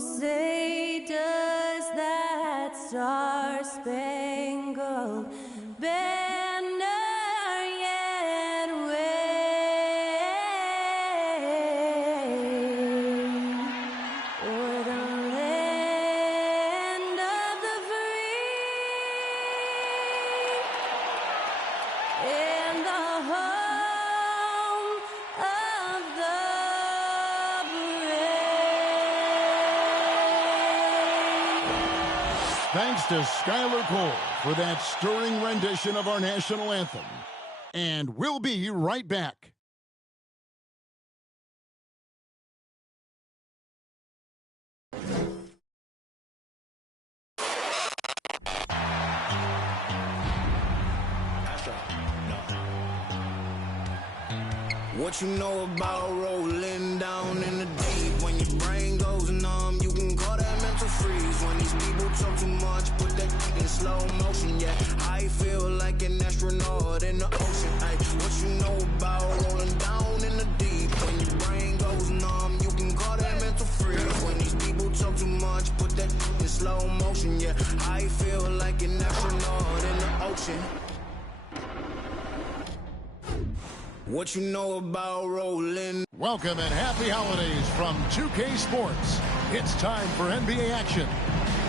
say does that star-spangled banner yet wave o'er the land of the free and the home of the brave. Thanks to Skylar Cole for that stirring rendition of our national anthem. And we'll be right back. What you know about rolling down in the deep? When your brain goes numb, you can call that mental freeze. When these people talk too much, put that in slow motion. Yeah, I feel like an astronaut in the ocean. Ay, what you know about rolling down in the deep? When your brain goes numb, you can call that mental freeze. When these people talk too much, put that in slow motion. Yeah, I feel like an astronaut in the ocean. What you know about rolling? Welcome and happy holidays from 2K Sports. It's time for NBA action.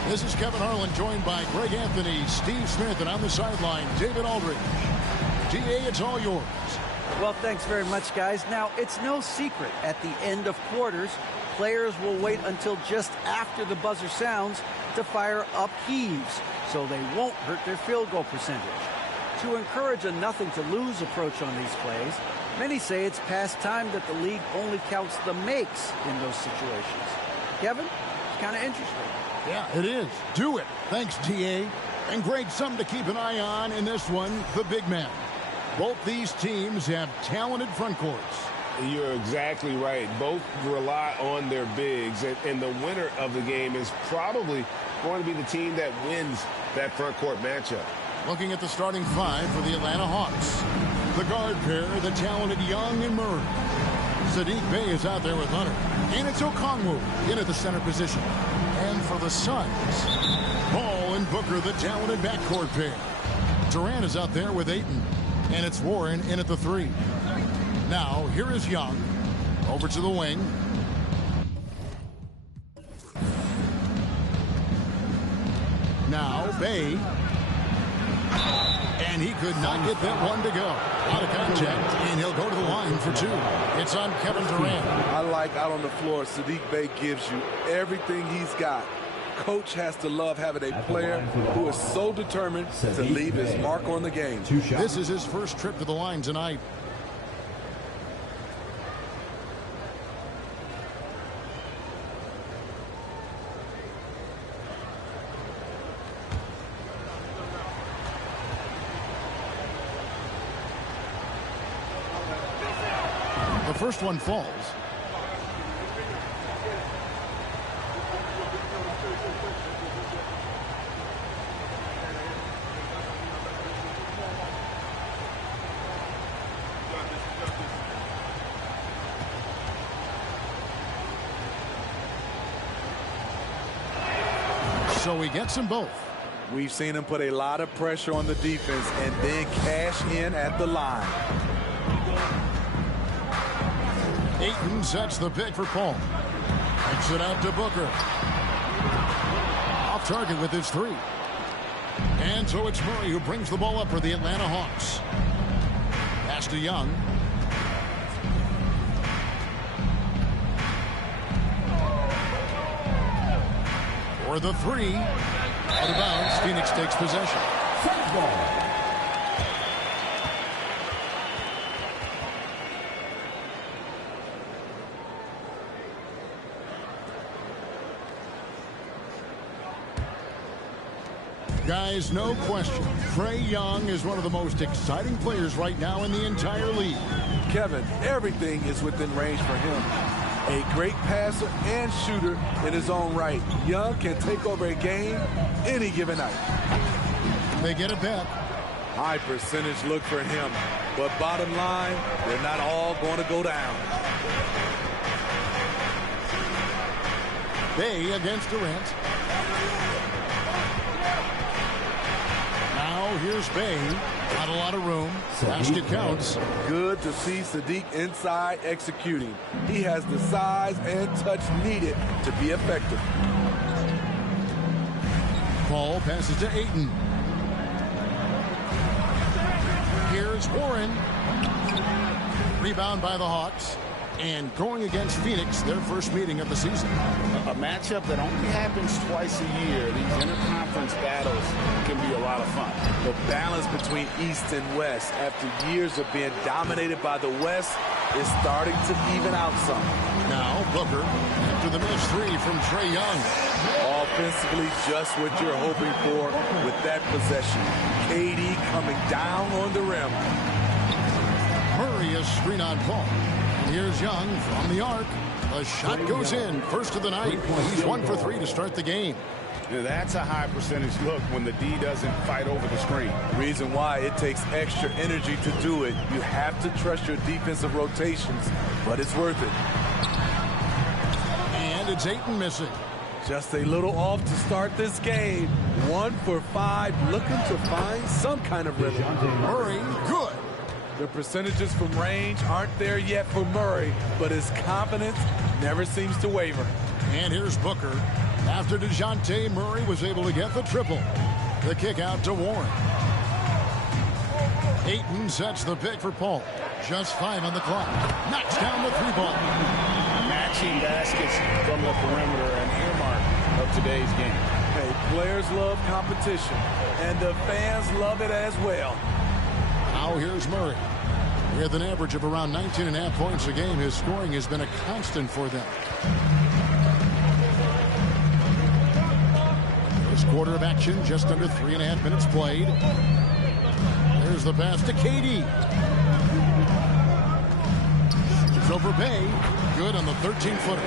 This is Kevin Harlan, joined by Greg Anthony, Steve Smith, and on the sideline, David Aldridge. DA, it's all yours. Well, thanks very much, guys. Now, it's no secret at the end of quarters, players will wait until just after the buzzer sounds to fire up heaves, so they won't hurt their field goal percentage. To encourage a nothing-to-lose approach on these plays, many say it's past time that the league only counts the makes in those situations. Kevin, it's kind of interesting. Yeah, it is. Do it. Thanks, DA. And Greg, something to keep an eye on in this one, the big man. Both these teams have talented front courts. You're exactly right. Both rely on their bigs, and the winner of the game is probably going to be the team that wins that front court matchup. Looking at the starting five for the Atlanta Hawks. The guard pair, the talented Young and Murray. Saddiq Bey is out there with Hunter. And it's Okongwu in at the center position. And for the Suns, Ball and Booker, the talented backcourt pair. Durant is out there with Ayton. And it's Warren in at the three. Now, here is Young. Over to the wing. Now, Bey. And he could not get that one to go. Out of contact, and he'll go to the line for two. It's on Kevin Durant. I like out on the floor, Saddiq Bey gives you everything he's got. Coach has to love having a player who is so determined to leave his mark on the game. This is his first trip to the line tonight. The first one falls. So he gets them both. We've seen him put a lot of pressure on the defense and then cash in at the line. Ayton sets the pick for Paul. Kicks it out to Booker. Off target with his three. And so it's Murray who brings the ball up for the Atlanta Hawks. Pass to Young. For the three. Out of bounds. Phoenix takes possession. Guys, no question, Trae Young is one of the most exciting players right now in the entire league. Kevin, everything is within range for him. A great passer and shooter in his own right. Young can take over a game any given night. They get it back. High percentage look for him. But bottom line, they're not all going to go down. Bay against Durant. Now here's Bay. Not a lot of room. Basket counts. Good to see Sadiq inside executing. He has the size and touch needed to be effective. Paul passes to Ayton. Here's Warren. Rebound by the Hawks. And going against Phoenix, their first meeting of the season. A matchup that only happens twice a year. These interconference battles can be a lot of fun. The balance between East and West after years of being dominated by the West is starting to even out some. Now Booker after the missed three from Trae Young. Offensively, just what you're hoping for with that possession. KD coming down on the rim. Murray is screen on Paul. Here's Young from the arc. The shot goes in. First of the night. He's 1 for 3 to start the game. Now, that's a high percentage look when the D doesn't fight over the screen. Reason why it takes extra energy to do it. You have to trust your defensive rotations, but it's worth it. And it's Ayton missing. Just a little off to start this game. 1 for 5, looking to find some kind of rhythm. Murray, good. The percentages from range aren't there yet for Murray, but his confidence never seems to waver. And here's Booker. After DeJounte Murray was able to get the triple. The kick out to Warren. Ayton sets the pick for Paul. Just 5 on the clock. Knocks down the 3-ball. Matching baskets from the perimeter, an earmark of today's game. Hey, players love competition, and the fans love it as well. Now here's Murray. With an average of around 19.5 points a game, his scoring has been a constant for them. First quarter of action, just under 3.5 minutes played. There's the pass to KD. It's over Bay. Good on the 13-footer.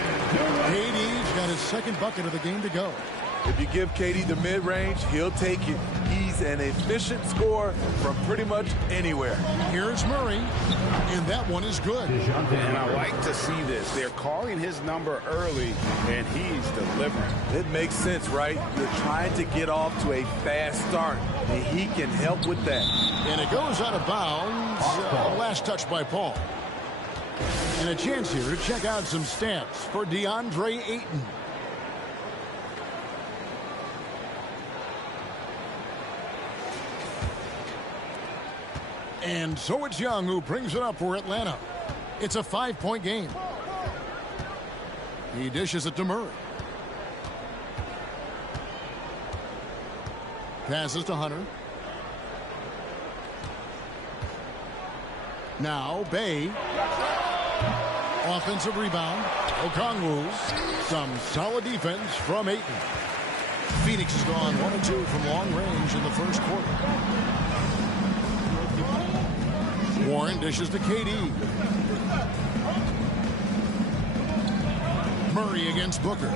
KD's got his second bucket of the game to go. If you give KD the mid-range, he'll take it. He's an efficient scorer from pretty much anywhere. Here's Murray, and that one is good. And I like to see this. They're calling his number early, and he's delivering. It makes sense, right? You're trying to get off to a fast start, and he can help with that. And it goes out of bounds. Last touch by Paul. And a chance here to check out some stats for DeAndre Ayton. And so it's Young who brings it up for Atlanta. It's a 5-point game. He dishes it to Murray. Passes to Hunter. Now Bay. Offensive rebound. Okongwu. Some solid defense from Ayton. Phoenix has gone 1 of 2 from long range in the first quarter. Warren dishes to KD. Murray against Booker.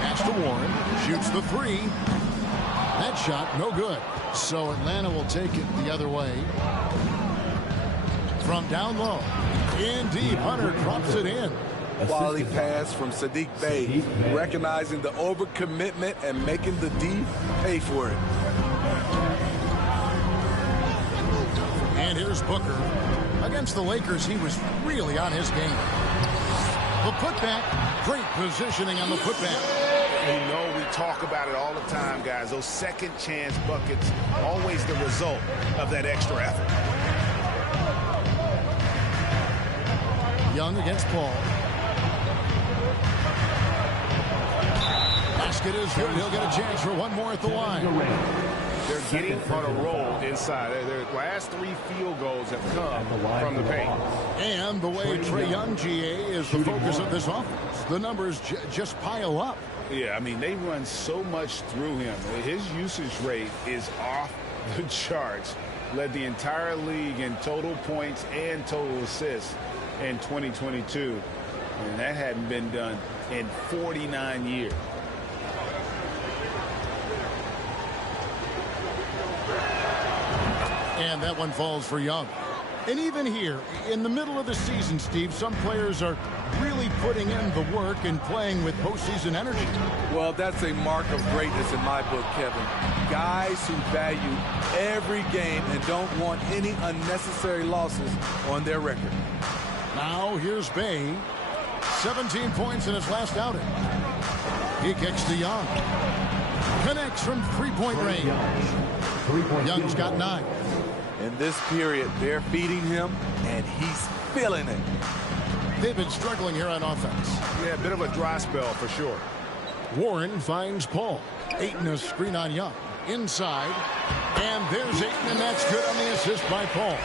Pass to Warren. Shoots the 3. That shot, no good. So Atlanta will take it the other way. From down low. In deep. Hunter drops it in. Quality pass from Sadiq Bey. Recognizing the overcommitment and making the D pay for it. And here's Booker. Against the Lakers, he was really on his game. The putback. Great positioning on the putback. You know, we talk about it all the time, guys. Those second chance buckets, always the result of that extra effort. Young against Paul. Basket is good. He'll get a chance for one more at the line. They're getting on a roll inside. Their last 3 field goals have come from the paint. And the way Trae Young, GA, is the focus of this offense. The numbers just pile up. Yeah, I mean, they run so much through him. His usage rate is off the charts. Led the entire league in total points and total assists in 2022. And that hadn't been done in 49 years. And that one falls for Young. And even here, in the middle of the season, Steve, some players are really putting in the work and playing with postseason energy. Well, that's a mark of greatness in my book, Kevin. Guys who value every game and don't want any unnecessary losses on their record. Now here's Bay. 17 points in his last outing. He kicks to Young. Connects from three-point range. Young's got 9. In this period, they're feeding him, and he's feeling it. They've been struggling here on offense. Yeah, a bit of a dry spell for sure. Warren finds Paul. Ayton a screen on Young. Inside. And there's Ayton, and that's good on the assist by Paul.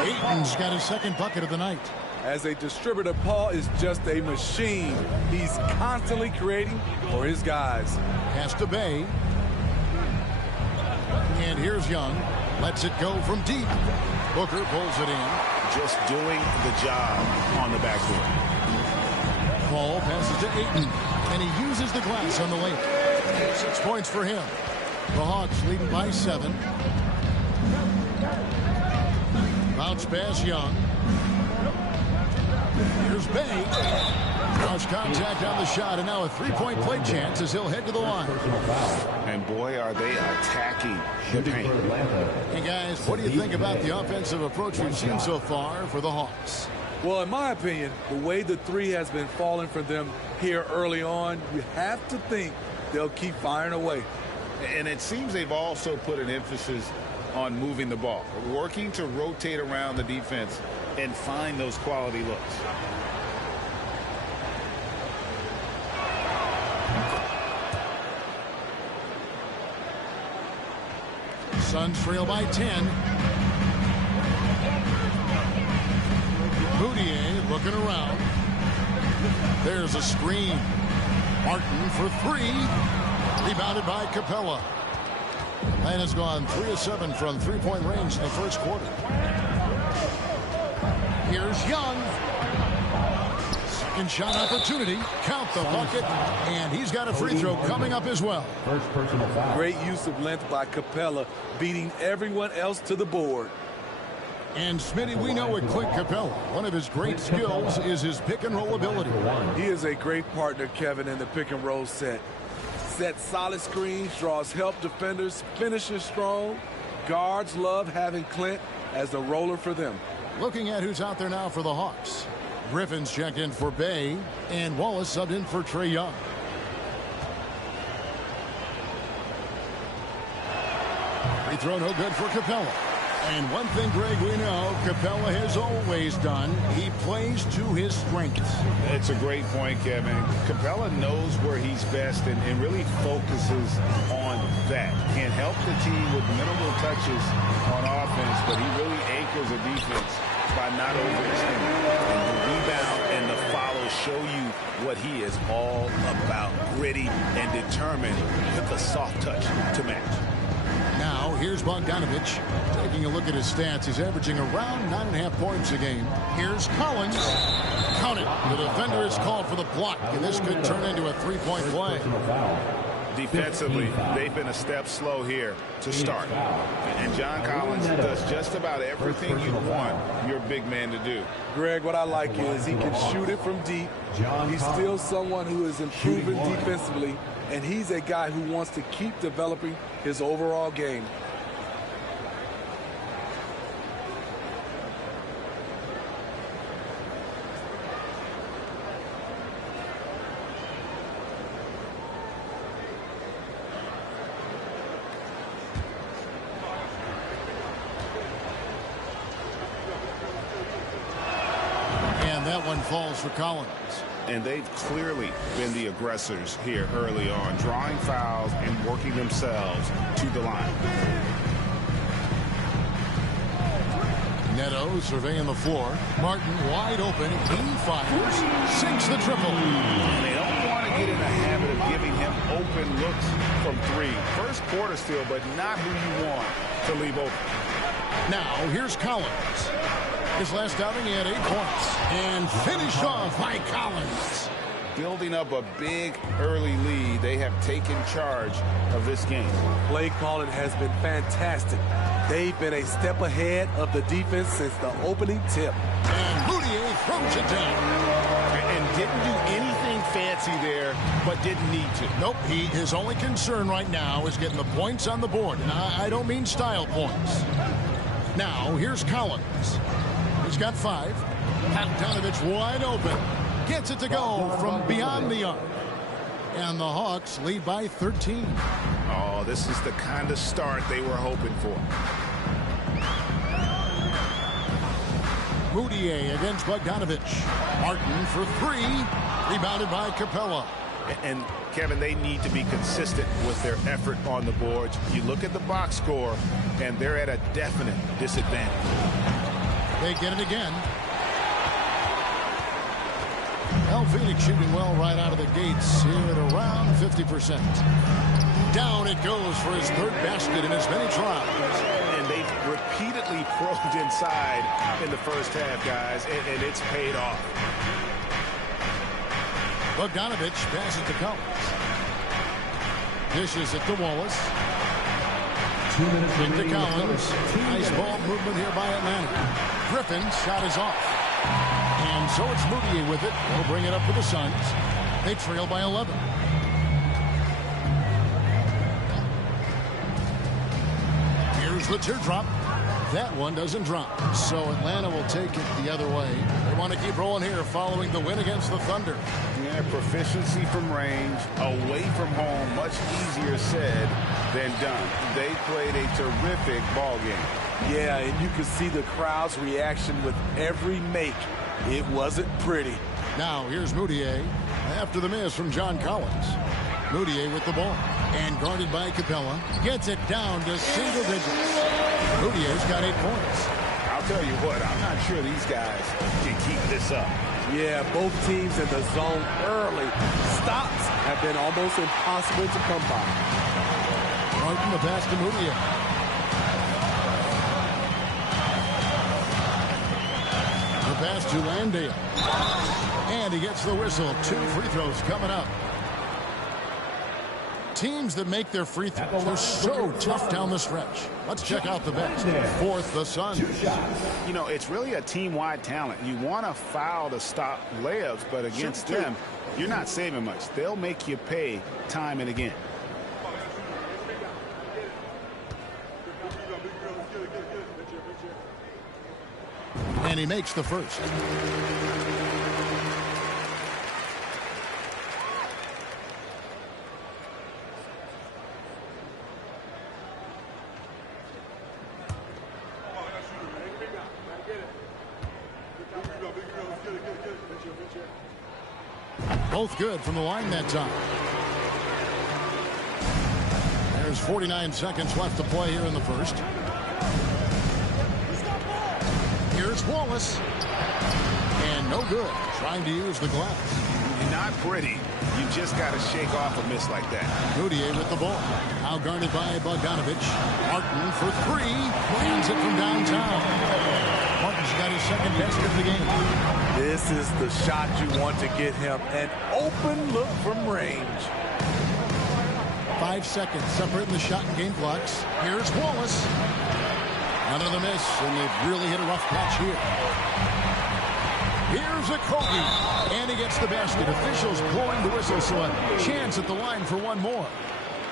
Ayton's got his second bucket of the night. As a distributor, Paul is just a machine. He's constantly creating for his guys. Pass to Bay. And here's Young. Lets it go from deep. Booker pulls it in. Just doing the job on the backboard. Paul passes to Ayton. And he uses the glass on the lane. 6 points for him. The Hawks leading by 7. Bounce pass Young. Here's Bay. Cross contact on the shot, and now a three-point play chance as he'll head to the line. And boy, are they attacking the paint. Hey guys, what do you think about the offensive approach we've seen so far for the Hawks? Well, in my opinion, the way the three has been falling for them here early on, you have to think they'll keep firing away. And it seems they've also put an emphasis on moving the ball, working to rotate around the defense and find those quality looks. Suns trail by 10. Moutier looking around. There's a screen. Martin for 3. Rebounded by Capella. Atlanta's gone 3 of 7 from three-point range in the first quarter. Here's Young. Second shot opportunity. Count the bucket. And he's got a free throw coming up as well. First personal foul. Great use of length by Capella, beating everyone else to the board. And Smitty, we know with Clint Capella, one of his great skills is his pick and roll ability. He is a great partner, Kevin, in the pick and roll set. Sets solid screens, draws help defenders, finishes strong. Guards love having Clint as the roller for them. Looking at who's out there now for the Hawks. Griffin's checked in for Bay, and Wallace subbed in for Trae Young. Free throw no good for Capella. And one thing, Greg, we know Capella has always done, he plays to his strengths. It's a great point, Kevin. Capella knows where he's best and really focuses on that. Can help the team with minimal touches on offense, but he really anchors a defense by not overextending. And the rebound and the follow show you what he is all about. Gritty and determined with a soft touch to match. Now, here's Bogdanovich. Taking a look at his stats, he's averaging around 9.5 points a game. Here's Collins. Count it. The defender is called for the block, and this could turn into a three-point play. Defensively, they've been a step slow here to start. And John Collins does just about everything you want your big man to do. Greg, what I like is he can shoot it from deep. He's still someone who is improving defensively, and he's a guy who wants to keep developing his overall game. And that one falls for Collins. And they've clearly been the aggressors here early on, drawing fouls and working themselves to the line. Neto surveying the floor. Martin wide open. He fires. Sinks the triple. And they don't want to get in the habit of giving him open looks from 3. First quarter still, but not who you want to leave open. Now, here's Collins. His last outing, he had 8 points. And finished off by Collins. Building up a big early lead, they have taken charge of this game. Play calling has been fantastic. They've been a step ahead of the defense since the opening tip. And Moutier throws it down. And didn't do anything fancy there, but didn't need to. Nope, his only concern right now is getting the points on the board. And I don't mean style points. Now, here's Collins. He's got 5. Bogdanovich wide open. Gets it to go from beyond the arc. And the Hawks lead by 13. Oh, this is the kind of start they were hoping for. Moutier against Bogdanovich. Martin for 3. Rebounded by Capella. And Kevin, they need to be consistent with their effort on the boards. You look at the box score, and they're at a definite disadvantage. They get it again. Phoenix shooting well right out of the gates here at around 50%. Down it goes for his 3rd basket in as many tries. And they've repeatedly probed inside in the first half, guys, and it's paid off. Bogdanovich passes to Collins. Dishes it to Wallace. 2 minutes Into Collins. Nice ball movement here by Atlanta. Griffin's shot is off. And so it's Moutier with it. He'll bring it up for the Suns. They trail by 11. Here's the teardrop. That one doesn't drop. So Atlanta will take it the other way. They want to keep rolling here following the win against the Thunder. Yeah, proficiency from range, away from home, much easier said than done. They played a terrific ball game. Yeah, and you could see the crowd's reaction with every make. It wasn't pretty. Now here's Moutier after the miss from John Collins. Moutier with the ball and guarded by Capella. Gets it down to single digits. Moutier's got 8 points. I'll tell you what, I'm not sure these guys can keep this up. Yeah, both teams in the zone early. Stops have been almost impossible to come by. Martin the pass to Moutier. The pass to Landale. And he gets the whistle. 2 free throws coming up. Teams that make their free throws are so tough down the stretch. Let's check out the best. 4th, the Suns. You know, it's really a team-wide talent. You want to foul to stop layups, but against them, you're not saving much. They'll make you pay time and again. And he makes the first. Both good from the line that time. There's 49 seconds left to play here in the first. Here's Wallace. And no good. Trying to use the glass. Not pretty. You just got to shake off a miss like that. Moutier with the ball. Now guarded by Bogdanovich. Martin for 3. Lands it from downtown. Martin's got his 2nd basket of the game. This is the shot you want to get him. An open look from range. 5 seconds separating the shot and game clocks. Here's Wallace. Another miss, and they've really hit a rough patch here. Here's a Kobe, and he gets the basket. Officials blowing the whistle, so a chance at the line for one more.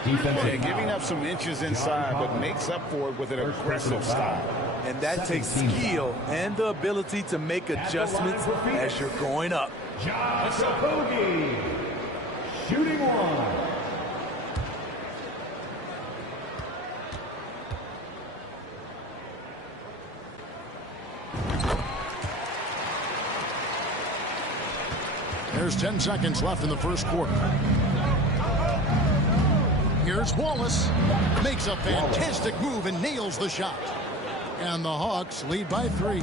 Yeah, giving up some inches inside, but makes up for it with an aggressive style. And that takes skill and the ability to make adjustments as you're going up. Kobe, shooting 1. There's 10 seconds left in the first quarter. Here's Wallace. Makes a fantastic move and nails the shot. And the Hawks lead by 3.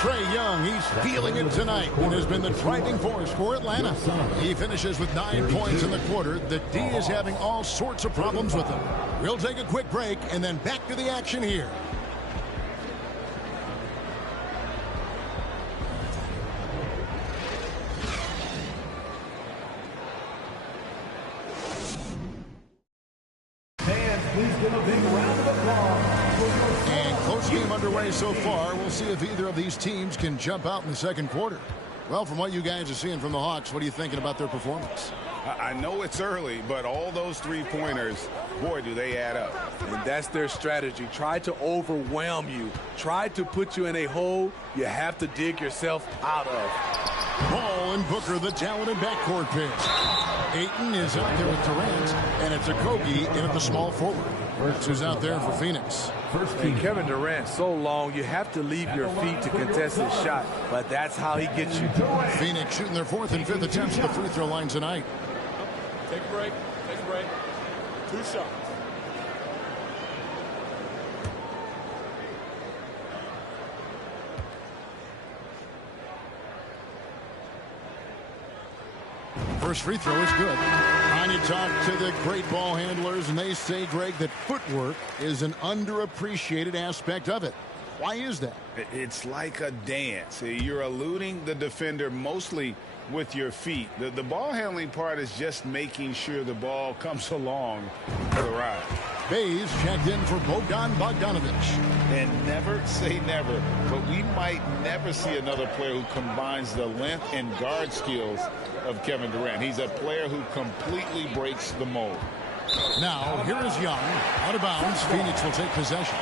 Trae Young, he's feeling it tonight and has been the driving force for Atlanta. He finishes with 9 points in the quarter. The D is having all sorts of problems with him. We'll take a quick break and then back to the action here. Fans, please give a big round of applause underway so far. We'll see if either of these teams can jump out in the second quarter. Well, from what you guys are seeing from the Hawks, what are you thinking about their performance? I know it's early, but all those three-pointers, boy, do they add up. And that's their strategy. Try to overwhelm you. Try to put you in a hole you have to dig yourself out of. Ball and Booker, the talented backcourt pair. Ayton is out there with Durant, and it's Okogie in at the small forward. That's who's out there for Phoenix. And Kevin Durant, so long, you have to leave your feet to contest his shot, but that's how he gets you. Phoenix shooting their fourth and fifth attempts at the free throw line tonight. Take a break. Take a break. 2 shots. First free throw is good. And you talk to the great ball handlers, and they say, Greg, that footwork is an underappreciated aspect of it. Why is that? It's like a dance. You're eluding the defender mostly with your feet. The ball handling part is just making sure the ball comes along for the ride. Bays checked in for Bogdan Bogdanovic. And never say never, but we might never see another player who combines the length and guard skills of Kevin Durant. He's a player who completely breaks the mold. Now, here is Young. Out of bounds, Phoenix will take possession.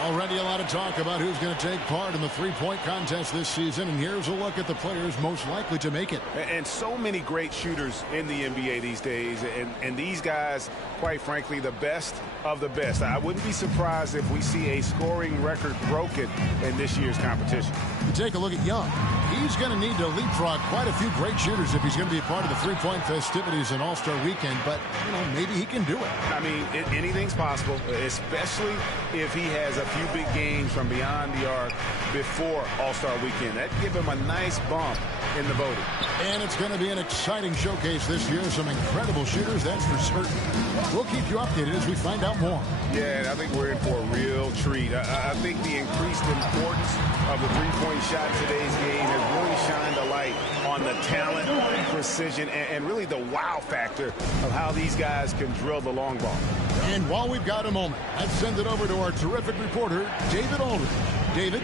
Already a lot of talk about who's going to take part in the three-point contest this season, and here's a look at the players most likely to make it. And so many great shooters in the NBA these days, and these guys, quite frankly, the best of the best. I wouldn't be surprised if we see a scoring record broken in this year's competition. You take a look at Young. He's going to need to leapfrog quite a few great shooters if he's going to be a part of the three-point festivities in All-Star Weekend, but, you know, maybe he can do it. I mean, anything's possible, especially if he has a few big games from beyond the arc before All-Star Weekend. That'd give him a nice bump in the voting. And it's going to be an exciting showcase this year. Some incredible shooters, that's for certain. We'll keep you updated as we find out more. Yeah, I think we're in for a real treat. I think the increased importance of the three-point shot in today's game has really shined a light on the talent, precision, and really the wow factor of how these guys can drill the long ball. And while we've got a moment, let's send it over to our terrific reporter, David Aldridge. David?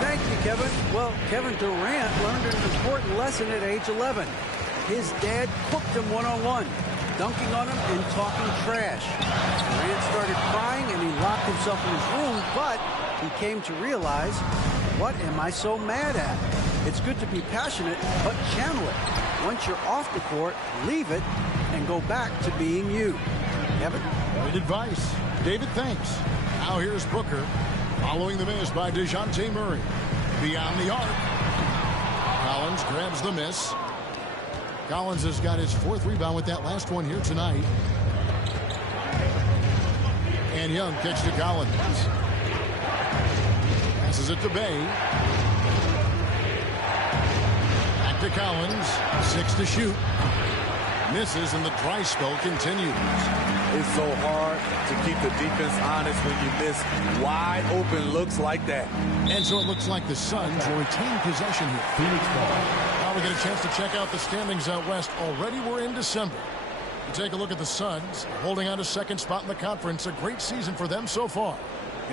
Thank you, Kevin. Well, Kevin Durant learned an important lesson at age 11. His dad cooked him one-on-one, dunking on him and talking trash. Durant started crying and he locked himself in his room, but he came to realize, what am I so mad at? It's good to be passionate, but channel it. Once you're off the court, leave it and go back to being you. Kevin? Good advice. David, thanks. Now here's Booker, following the miss by DeJounte Murray. Beyond the arc. Collins grabs the miss. Collins has got his fourth rebound with that last one here tonight. And Young kicks to Collins. Passes it to Bay. Back to Collins. 6 to shoot. Misses, and the dry spell continues. It's so hard to keep the defense honest when you miss wide open looks like that. And so it looks like the Suns will retain possession here. Phoenix ball. Now we get a chance to check out the standings out west. Already we're in December. You take a look at the Suns, holding on to second spot in the conference. A great season for them so far.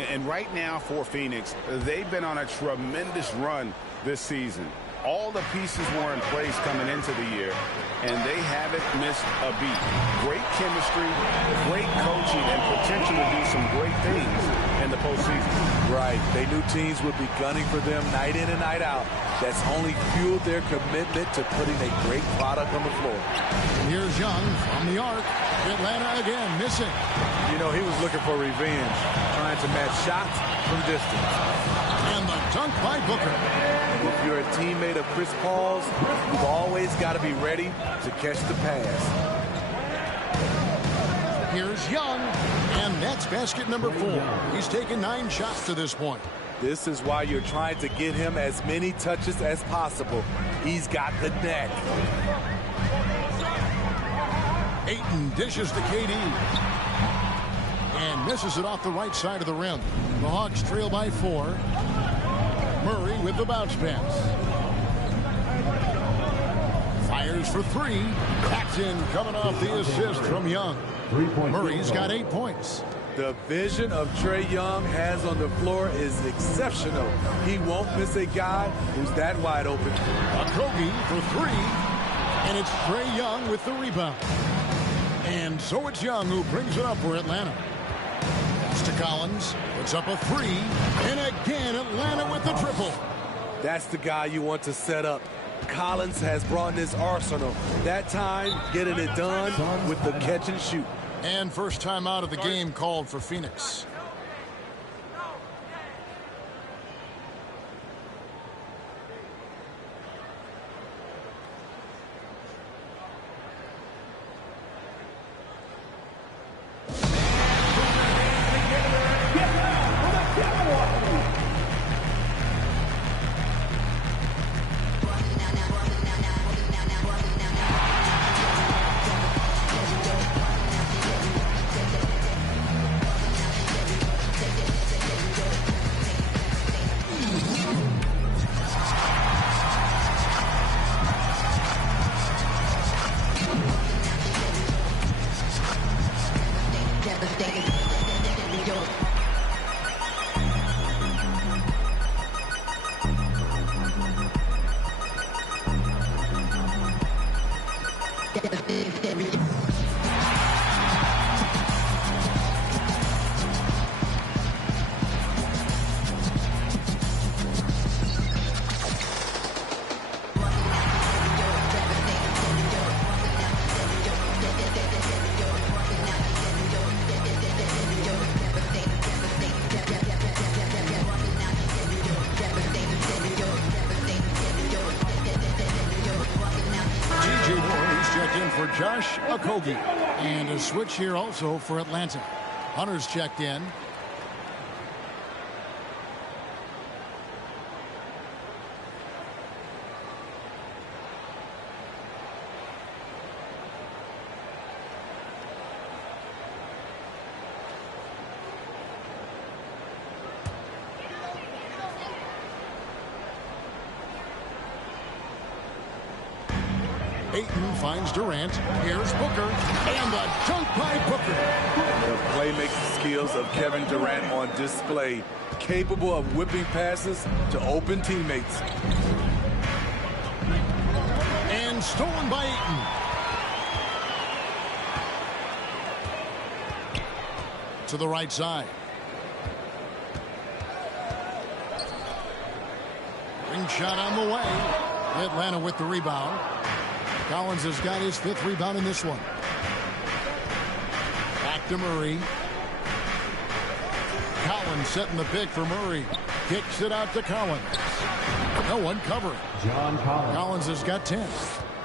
And right now for Phoenix, they've been on a tremendous run this season. All the pieces were in place coming into the year, and they haven't missed a beat. Great chemistry, great coaching, and potential to do some great things in the postseason. Right. They knew teams would be gunning for them night in and night out. That's only fueled their commitment to putting a great product on the floor. And here's Young from the arc. Atlanta again missing. You know, he was looking for revenge, trying to match shots from distance. And the dunk by Booker. If you're a teammate of Chris Paul's, you've always got to be ready to catch the pass. Here's Young, and that's basket number 4. He's taken 9 shots to this point. This is why you're trying to get him as many touches as possible. He's got the neck. Ayton dishes to KD. And misses it off the right side of the rim. The Hawks trail by 4. Murray with the bounce pass. Fires for 3. Paxton coming off the assist from Young. 3-point Murray's field got goal. 8 points. The vision of Trae Young has on the floor is exceptional. He won't miss a guy who's that wide open. Okogie for three, and it's Trae Young with the rebound. And so it's Young who brings it up for Atlanta. Pass to Collins, puts up a three, and again Atlanta with the triple. That's the guy you want to set up. Collins has brought in his arsenal. That time, getting it done with the catch and shoot. And first time out of the game called for Phoenix. Josh Okogie. And a switch here also for Atlanta. Hunter's checked in. Ayton finds Durant. Here's Booker. And the dunk by Booker. The playmaking skills of Kevin Durant on display. Capable of whipping passes to open teammates. And stolen by Ayton. To the right side. Ring shot on the way. Atlanta with the rebound. Collins has got his 5th rebound in this one. Back to Murray. Collins setting the pick for Murray. Kicks it out to Collins. No one covering. John Collins. Collins has got 10.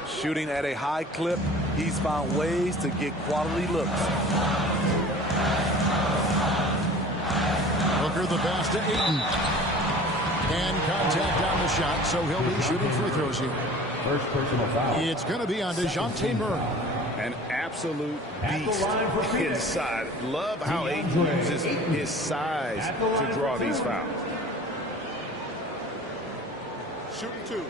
Shooting at a high clip, he's found ways to get quality looks. Booker the pass to Ayton. And contact on the shot, so he'll be shooting free throws here. First personal foul. It's going to be on DeJounte Murray. An absolute beast inside. Love how Ayton uses his size to draw these fouls. Shooting 2.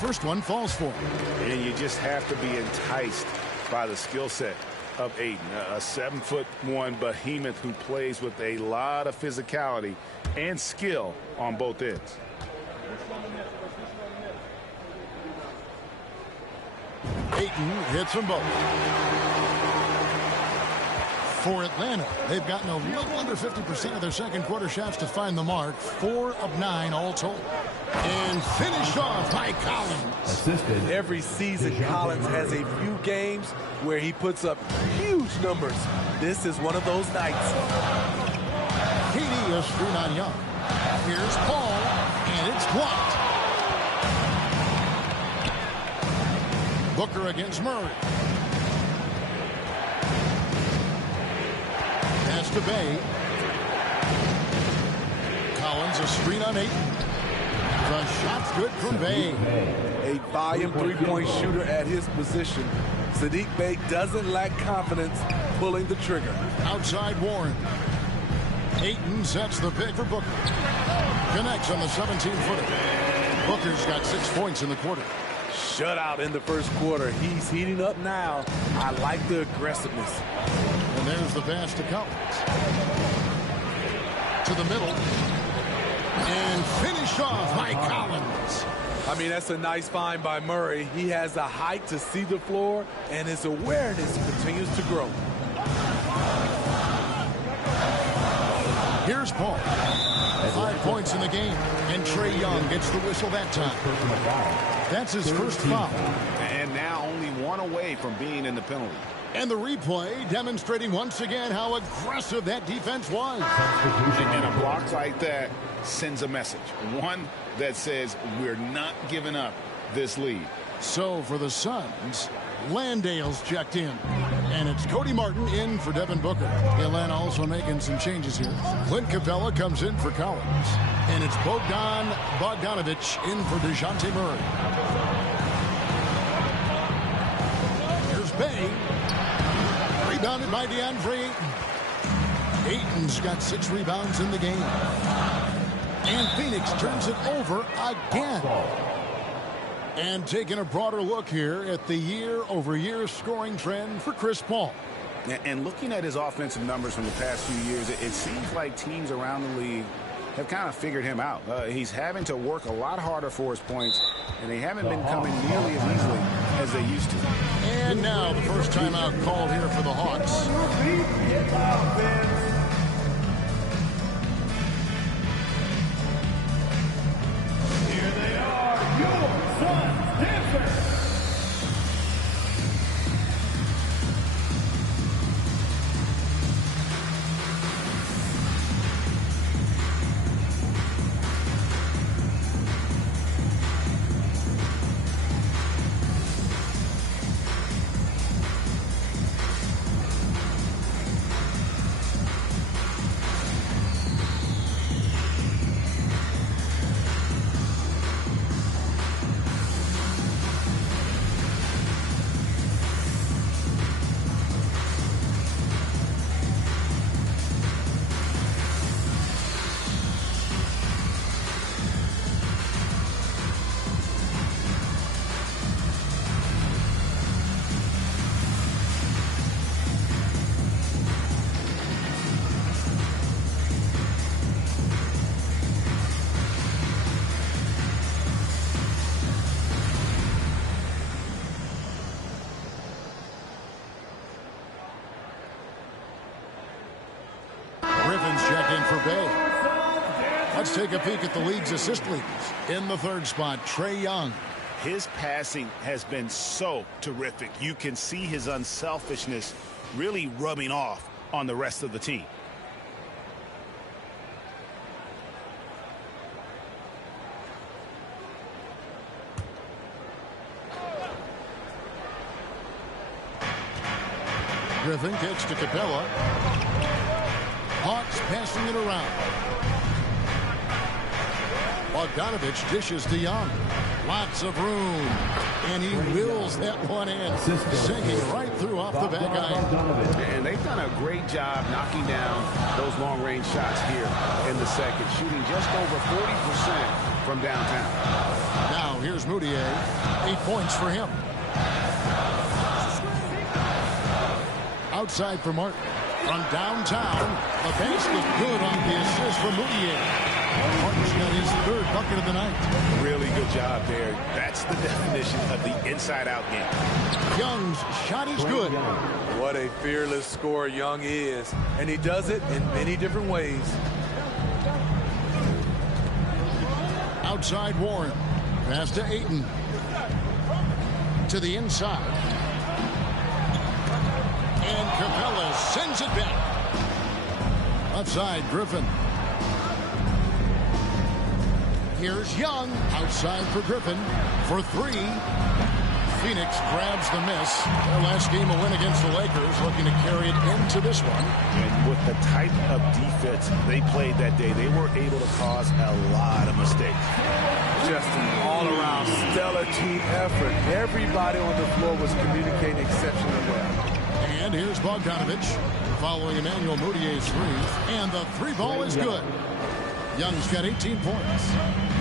First one falls for him. And you just have to be enticed by the skill set of Ayton, a 7'1" behemoth who plays with a lot of physicality and skill on both ends. Ayton hits them both. For Atlanta, they've gotten a little under 50% of their second quarter shots to find the mark. 4 of 9 all told. And finished off by Collins. Assisted. Every season, Collins has a few games where he puts up huge numbers. This is one of those nights. KD is screwed on Young. Here's Paul, and it's blocked. Booker against Murray. Pass to Bay. Collins a screen on Ayton. The shot's good from Bay. A volume three-point shooter at his position. Saddiq Bey doesn't lack confidence pulling the trigger. Outside Warren. Ayton sets the pick for Booker. Connects on the 17-footer. Booker's got 6 points in the quarter. Shutout in the first quarter. He's heating up now. I like the aggressiveness. And there's the pass to Collins. To the middle. And finished off by Collins. I mean, that's a nice find by Murray. He has the height to see the floor, and his awareness continues to grow. Here's Paul. 5 points in the game. And Trae Young gets the whistle that time. That's his first foul. And now only one away from being in the penalty. And the replay demonstrating once again how aggressive that defense was. And a block like that sends a message. One that says we're not giving up this lead. So for the Suns, Landale's checked in. And it's Cody Martin in for Devin Booker. Atlanta also making some changes here. Clint Capella comes in for Collins. And it's Bogdanovich in for DeJounte Murray. Here's Bay. Rebounded by DeAndre Ayton. Ayton's got 6 rebounds in the game. And Phoenix turns it over again. And taking a broader look here at the year-over-year scoring trend for Chris Paul. And looking at his offensive numbers from the past few years, it seems like teams around the league have kind of figured him out. He's having to work a lot harder for his points, and they haven't been coming nearly as easily as they used to. And now the first timeout called here for the Hawks. Let's take a peek at the league's assist leaders. In the third spot, Trae Young. His passing has been so terrific. You can see his unselfishness really rubbing off on the rest of the team. Griffin kicks to Capella. Hawks passing it around. Bogdanovich dishes to Young. Lots of room. And he wills that one in. Sinking right through off the back iron. And they've done a great job knocking down those long-range shots here in the second. Shooting just over 40% from downtown. Now here's Moutier. 8 points for him. Outside for Martin. From downtown, the basket good on the assist from Moutier. Martin's got his third bucket of the night. Really good job there. That's the definition of the inside-out game. Young's shot is good. What a fearless scorer Young is. And he does it in many different ways. Outside Warren. Pass to Ayton. To the inside. And Capella sends it back. Outside Griffin. Here's Young outside for Griffin for 3. Phoenix grabs the miss. Their last game a win against the Lakers, looking to carry it into this one. And with the type of defense they played that day, they were able to cause a lot of mistakes. Just an all-around stellar team effort. Everybody on the floor was communicating exceptionally well. And here's Bogdanovich following Emmanuel Moutier's 3. And the 3 ball is good. Young's got 18 points.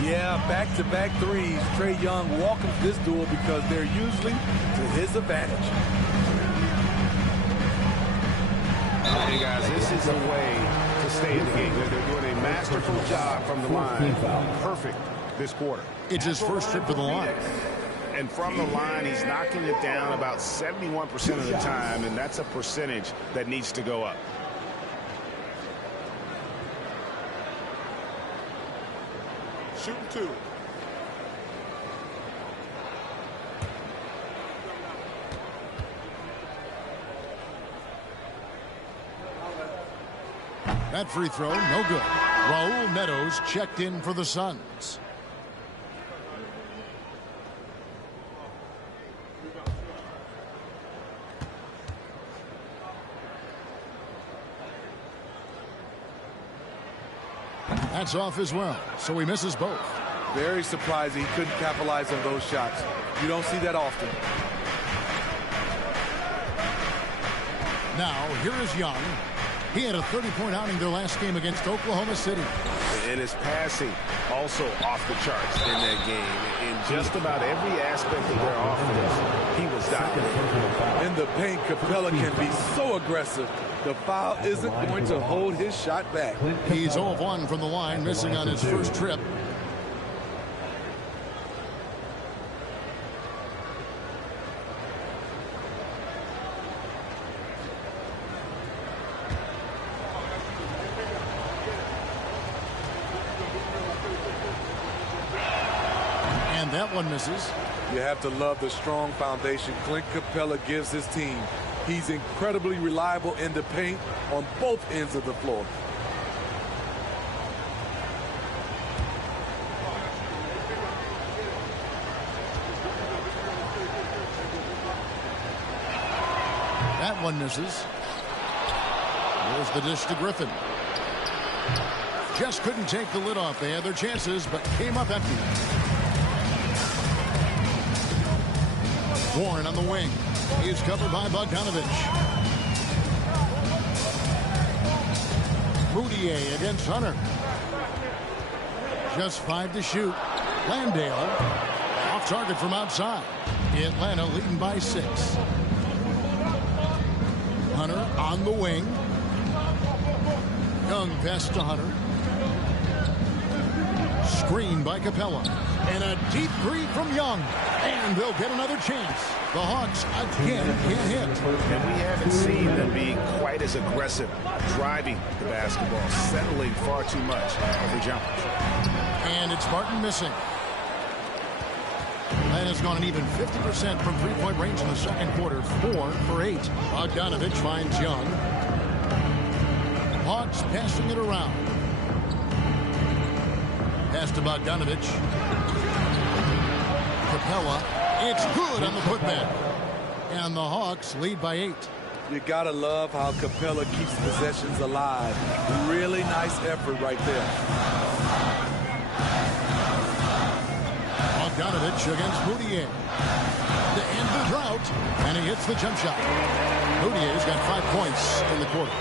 Yeah, back-to-back threes. Trae Young welcomes this duel because they're usually to his advantage. Hey, guys, this is a way to stay in the game. They're doing a masterful job from the line. Perfect this quarter. It's his first trip to the line. And from the line, he's knocking it down about 71% of the time, and that's a percentage that needs to go up. Shooting 2. That free throw, no good. Raul Netos checked in for the Suns. That's off as well, so he misses both. Very surprising he couldn't capitalize on those shots. You don't see that often. Now, here is Young. He had a 30-point outing their last game against Oklahoma City. And his passing also off the charts in that game. In just about every aspect of their offense, he was dominant. In the paint, Capella can be so aggressive. The foul isn't going to hold his shot back. He's 0 of 1 from the line, missing on his first trip. And that one misses. You have to love the strong foundation Clint Capella gives his team. He's incredibly reliable in the paint on both ends of the floor. That one misses. There's the dish to Griffin. Just couldn't take the lid off. They had their chances, but came up empty. Warren on the wing. He is covered by Bogdanovich. Moutier against Hunter. Just 5 to shoot. Landale off target from outside. Atlanta leading by 6. Hunter on the wing. Young pass to Hunter. Screen by Capella. And a deep three from Young. And they'll get another chance. The Hawks again can't hit. And we haven't seen them be quite as aggressive, driving the basketball, settling far too much for jumpers. And it's Martin missing. Atlanta's gone an even 50% from three-point range in the second quarter. 4 for 8. Bogdanovich finds Young. Hawks passing it around. Pass to Bogdanovich. Capella. It's good on the putback. And the Hawks lead by 8. You gotta love how Capella keeps possessions alive. Really nice effort right there. Bogdanovich against Moutier. To end the drought. And he hits the jump shot. Moutier's got 5 points in the quarter.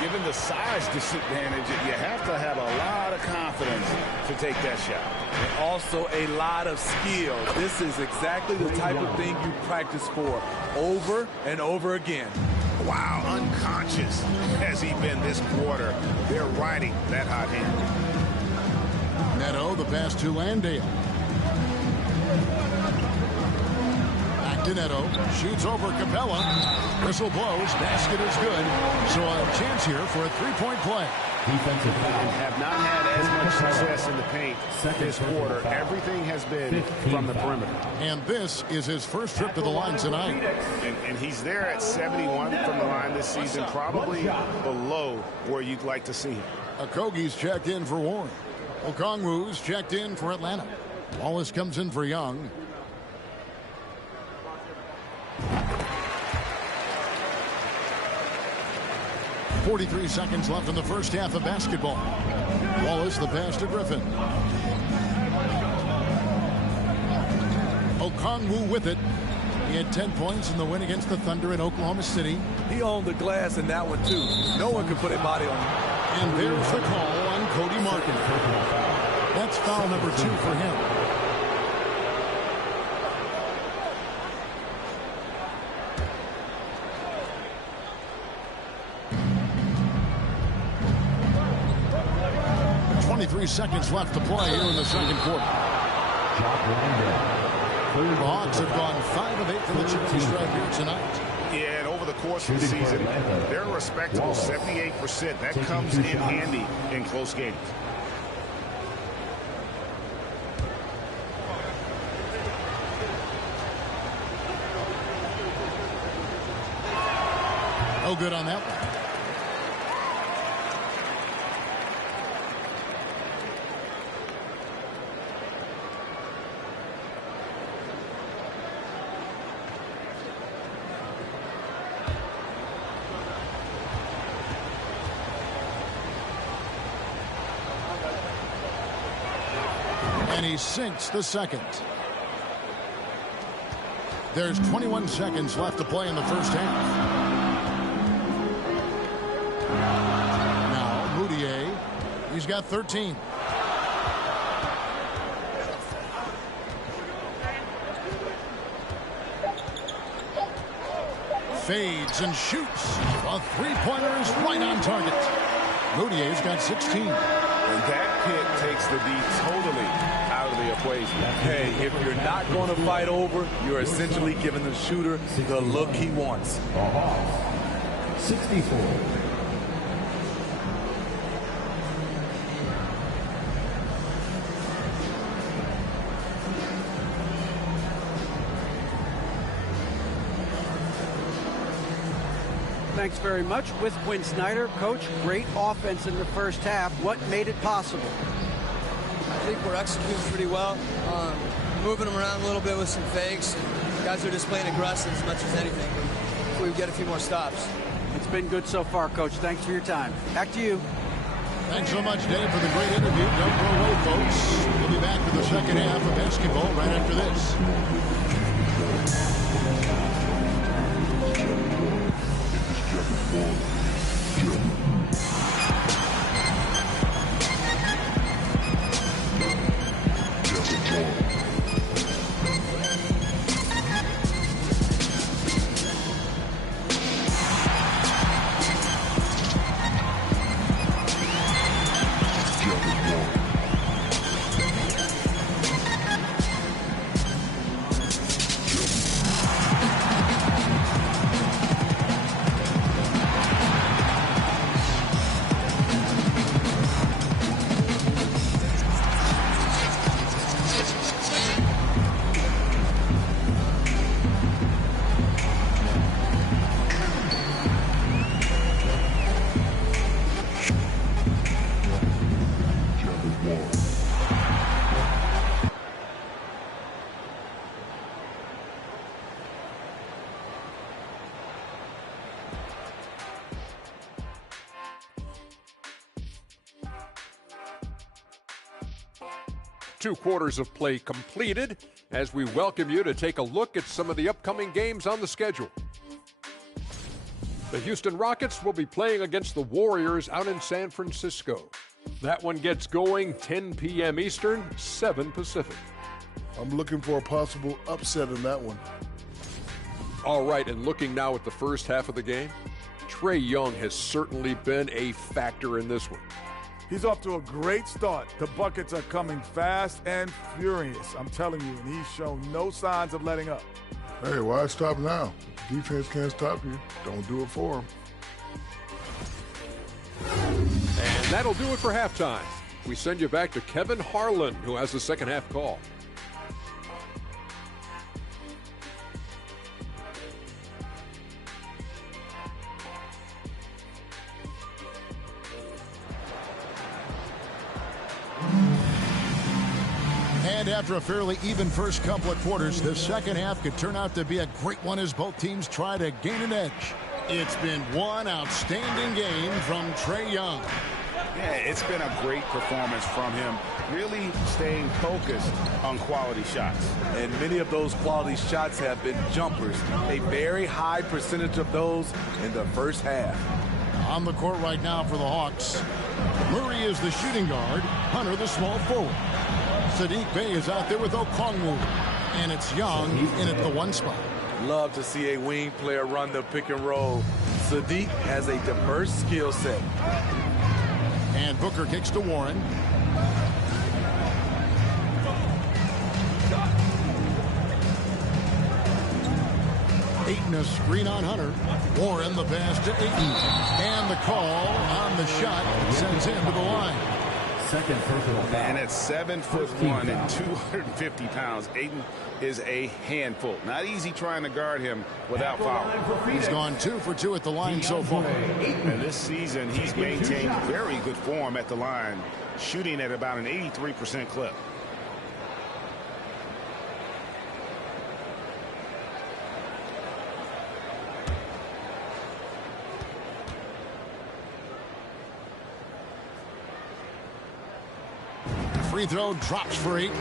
Given the size disadvantage, you have to have a lot of confidence to take that shot. And also a lot of skill. This is exactly the type of thing you practice for over and over again. Wow, unconscious has he been this quarter. They're riding that hot hand. Neto, the pass to Landale. Back to Neto. Shoots over Capella. Whistle blows. Basket is good. So a chance here for a three-point play. Defensive foul. Have not had as much success in the paint this quarter. Everything has been from the perimeter. And this is his first trip to the line tonight. And he's there at 71 from the line this season, probably below where you'd like to see him. Okogie's checked in for Warren. Okongwu's checked in for Atlanta. Wallace comes in for Young. .43 seconds left in the first half of basketball. Wallace the pass to Griffin. Okongwu with it. He had 10 points in the win against the Thunder in Oklahoma City. He owned the glass in that one too. No one could put a body on him. And there's the call on Cody Martin. That's foul number 2 for him. Seconds left to play here in the second quarter. The Hawks have gone 5 of 8 from the charity stripe here tonight. Yeah, and over the course of the season, they're a respectable 78%. That comes in handy in close games. No good on that one. And he sinks the second. There's 21 seconds left to play in the first half. Now, Moutier, he's got 13. Fades and shoots. A three-pointer is right on target. Moutier's got 16. And that pick takes the D totally out of the equation. Hey, if you're not going to fight over, you're essentially giving the shooter the look he wants. 64. Thanks very much. With Quinn Snyder, Coach, great offense in the first half. What made it possible? I think we're executing pretty well. Moving them around a little bit with some fakes. And guys are just playing aggressive as much as anything. But we get a few more stops. It's been good so far, Coach. Thanks for your time. Back to you. Thanks so much, Dave, for the great interview. Don't go away, folks. We'll be back with the second half of basketball right after this. Two quarters of play completed as we welcome you to take a look at some of the upcoming games on the schedule. The Houston Rockets will be playing against the Warriors out in San Francisco. That one gets going 10 p.m. Eastern, 7 Pacific. I'm looking for a possible upset in that one. All right, and looking now at the first half of the game, Trae Young has certainly been a factor in this one. He's off to a great start. The buckets are coming fast and furious. I'm telling you, and he's shown no signs of letting up. Hey, why stop now? Defense can't stop you. Don't do it for him. And that'll do it for halftime. We send you back to Kevin Harlan, who has the second half call. And after a fairly even first couple of quarters, the second half could turn out to be a great one as both teams try to gain an edge. It's been one outstanding game from Trae Young. Yeah, it's been a great performance from him, really staying focused on quality shots. And many of those quality shots have been jumpers, a very high percentage of those in the first half. On the court right now for the Hawks. Murray is the shooting guard. Hunter the small forward. Saddiq Bey is out there with Okongwu. And it's Young in at the 1 spot. Love to see a wing player run the pick and roll. Saddiq has a diverse skill set. And Booker kicks to Warren. Ayton a screen on Hunter. Warren the pass to Ayton. And the call on the shot sends him to the line. Second personal foul. And at 7'1" and 250 pounds, Ayton is a handful. Not easy trying to guard him without foul. He's gone 2 for 2 at the line so far. And this season, he's maintained very good form at the line, shooting at about an 83% clip. Free throw drops for Ayton.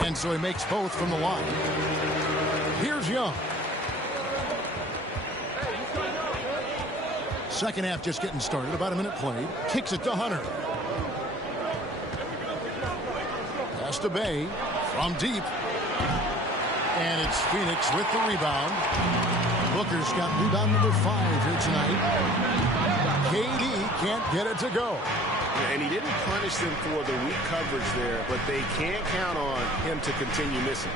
And so he makes both from the line. Here's Young. Second half just getting started. About a minute played. Kicks it to Hunter. Pass to Bey from deep. And it's Phoenix with the rebound. Booker's got rebound number 5 here tonight. KD can't get it to go. And he didn't punish them for the weak coverage there, but they can't count on him to continue missing.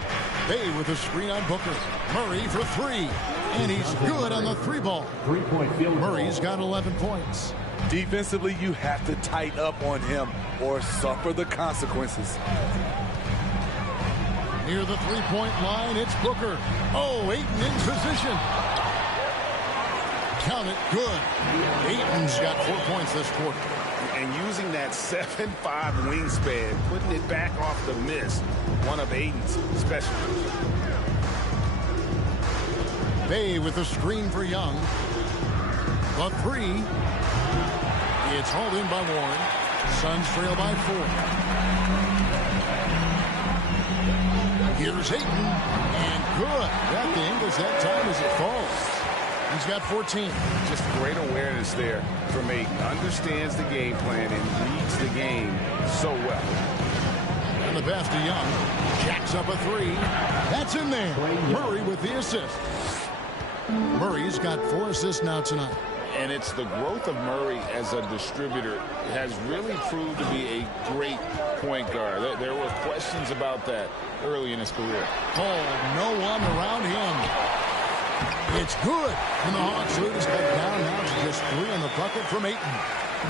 Bey with a screen on Booker. Murray for 3. And he's good on the 3-ball. 3-point field goal. Murray's got 11 points. Defensively, you have to tighten up on him or suffer the consequences. Near the 3-point line, it's Booker. Oh, Ayton in position. Count it, good. Ayton's got 4 points this quarter. And using that 7'5" wingspan, putting it back off the miss, one of Ayton's specialties. Bey with a screen for Young. The 3. It's hauled in by Warren. Suns trail by 4. Here's Ayton. And good. Got the Ingles that time as it falls. He's got 14. Just great awareness there from Ayton. Understands the game plan and reads the game so well. And the pass to Young. Jacks up a 3. That's in there. Murray with the assist. Murray's got 4 assists now tonight. And it's the growth of Murray as a distributor has really proved to be a great point guard. There were questions about that early in his career. Oh, no one around him. It's good. And the Hawks lose head down now to just 3 on the bucket from Ayton.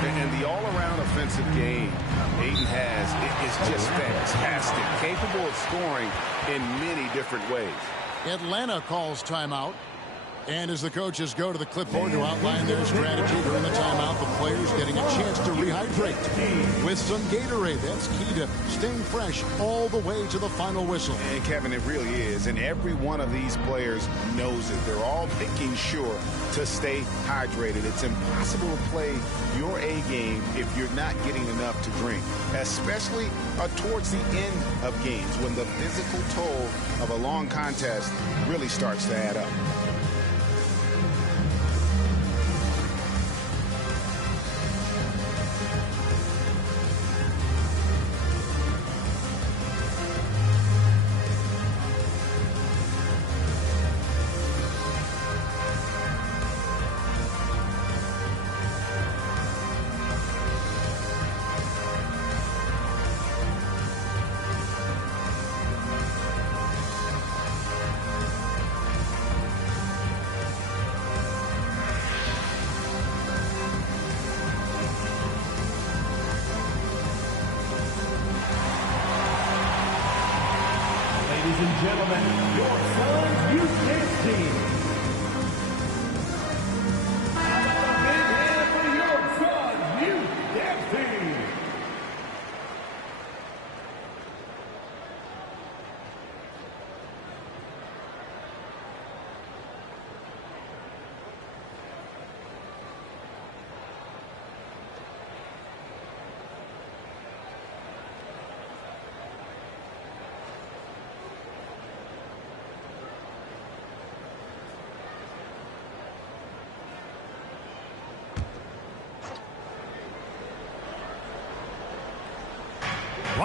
And the all-around offensive game Ayton has is just fantastic. Capable of scoring in many different ways. Atlanta calls timeout. And as the coaches go to the clipboard to outline their strategy during the timeout, the players getting a chance to rehydrate with some Gatorade. That's key to staying fresh all the way to the final whistle. And Kevin, it really is. And every one of these players knows it. They're all making sure to stay hydrated. It's impossible to play your A game if you're not getting enough to drink, especially towards the end of games when the physical toll of a long contest really starts to add up. Ladies and gentlemen, your Suns Youth Kicks team. Another big hand for your Suns Youth Kicks team.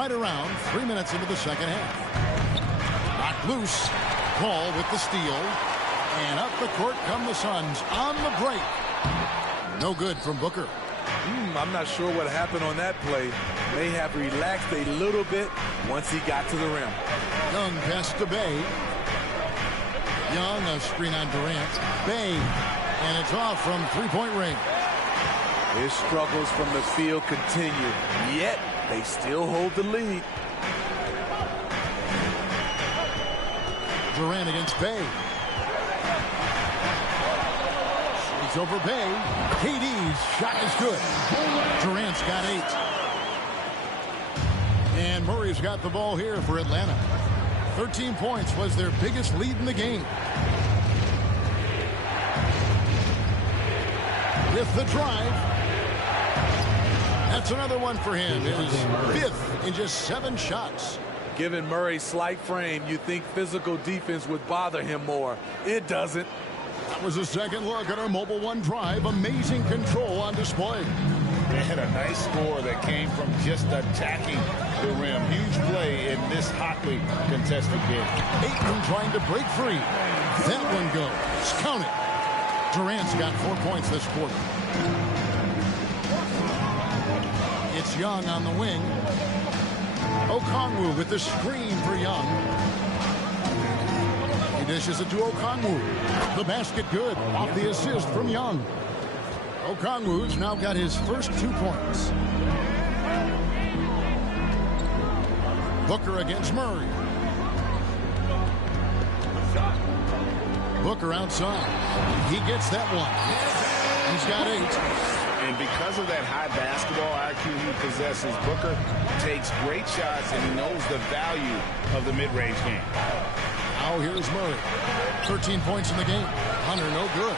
right around 3 minutes into the second half. Knocked loose. Paul with the steal. And up the court come the Suns on the break. No good from Booker. I'm not sure what happened on that play. May have relaxed a little bit once he got to the rim. Young pass to Bay. Young, a screen on Durant. Bay, and it's off from three-point range. His struggles from the field continue, yet they still hold the lead. Durant against Bay. It's over Bay. KD's shot is good. Durant's got 8. And Murray's got the ball here for Atlanta. 13 points was their biggest lead in the game. With the drive. That's another one for him. His 5th in just 7 shots. Given Murray's slight frame, you think physical defense would bother him more. It doesn't. That was a second look at our Mobile One drive. Amazing control on display. They had a nice score that came from just attacking the rim. Huge play in this hotly contested game. Ayton trying to break free. That one goes. Count it. Durant's got 4 points this quarter. It's Young on the wing. Okongwu with the screen for Young. He dishes it to Okongwu. The basket good off the assist from Young. Okongwu's now got his first 2 points. Booker against Murray. Booker outside. He gets that one. He's got 8. And because of that high basketball IQ he possesses, Booker takes great shots and he knows the value of the mid-range game. Now here's Murray. 13 points in the game. Hunter no good.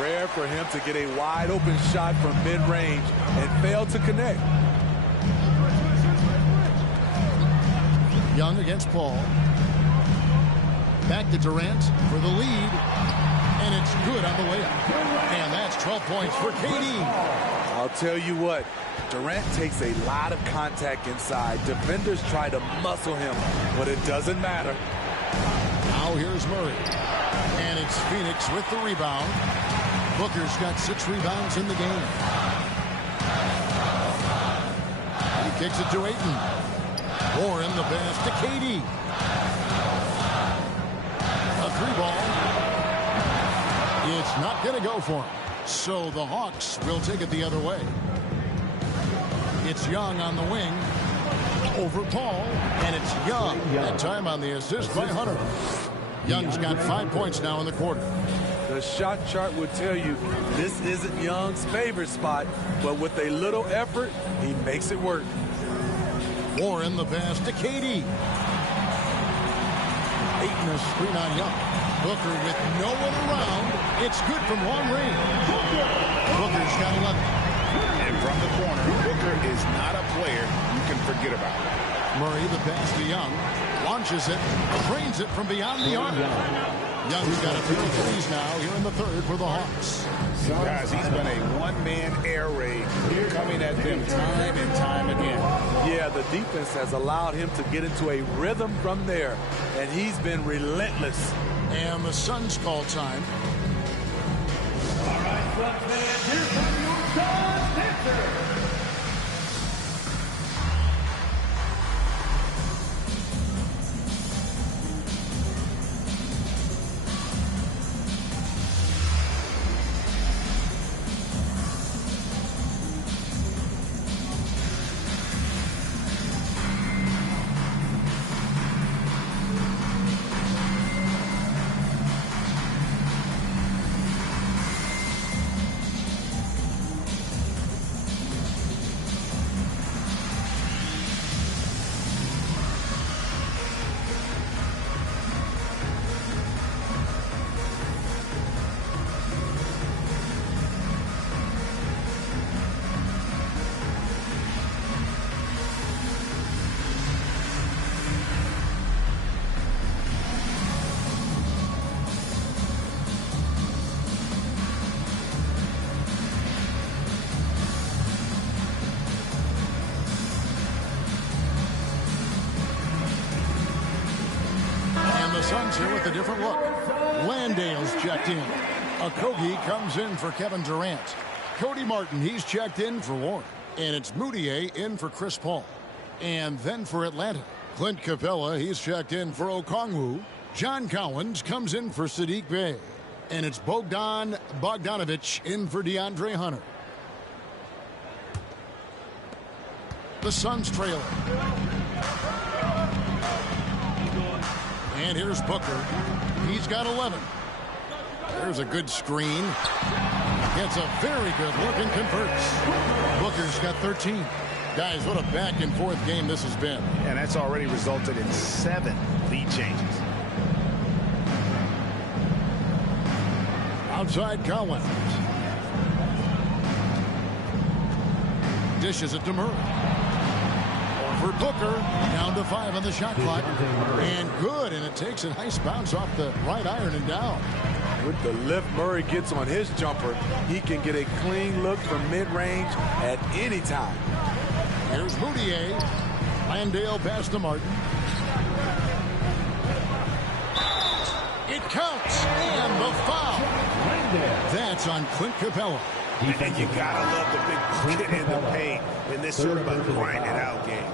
Rare for him to get a wide open shot from mid-range and fail to connect. Young against Paul. Back to Durant for the lead. And it's good on the layup. And that's 12 points for KD. I'll tell you what, Durant takes a lot of contact inside. Defenders try to muscle him, but it doesn't matter. Now here's Murray. And it's Phoenix with the rebound. Booker's got 6 rebounds in the game. He kicks it to Ayton. Warren the pass to KD. A 3-ball. It's not going to go for him. So the Hawks will take it the other way. It's Young on the wing. Over Paul. And it's Young. That time on the assist by Hunter. Young's got 5 points now in the quarter. The shot chart would tell you this isn't Young's favorite spot, but with a little effort, he makes it work. Warren the pass to KD. Ayton a screen on Young. Booker with no one around. It's good from long range. Booker's got 11. And from the corner, Booker is not a player you can forget about. Murray the pass to Young. Launches it. Drains it from beyond the arc. Young's got a few threes now here in the third for the Hawks. Guys, he's been a one-man air raid coming at them time and time again. Yeah, the defense has allowed him to get into a rhythm from there, and he's been relentless. And the Suns call time. All right, Suns fans, here comes your Suns answer. Suns here with a different look. Landale's checked in. Okogie comes in for Kevin Durant. Cody Martin, he's checked in for Warren. And it's Moutier in for Chris Paul. And then for Atlanta, Clint Capella, he's checked in for Okongwu. John Collins comes in for Sadiq Bey. And it's Bogdan Bogdanovic in for DeAndre Hunter. The Suns trailing. And here's Booker. He's got 11. There's a good screen. Gets a very good look and converts. Booker's got 13. Guys, what a back and forth game this has been. And that's already resulted in 7 lead changes. Outside Collins. Dishes it to Murray. Over Booker. Down to 5 on the shot clock. And good. And it takes a nice bounce off the right iron and down. With the lift Murray gets on his jumper, he can get a clean look from mid-range at any time. Here's Moutier. Landale pass to Martin. It counts. And the foul. That's on Clint Capella. And you gotta love the big bucket in the paint in this sort of a grinded-out game.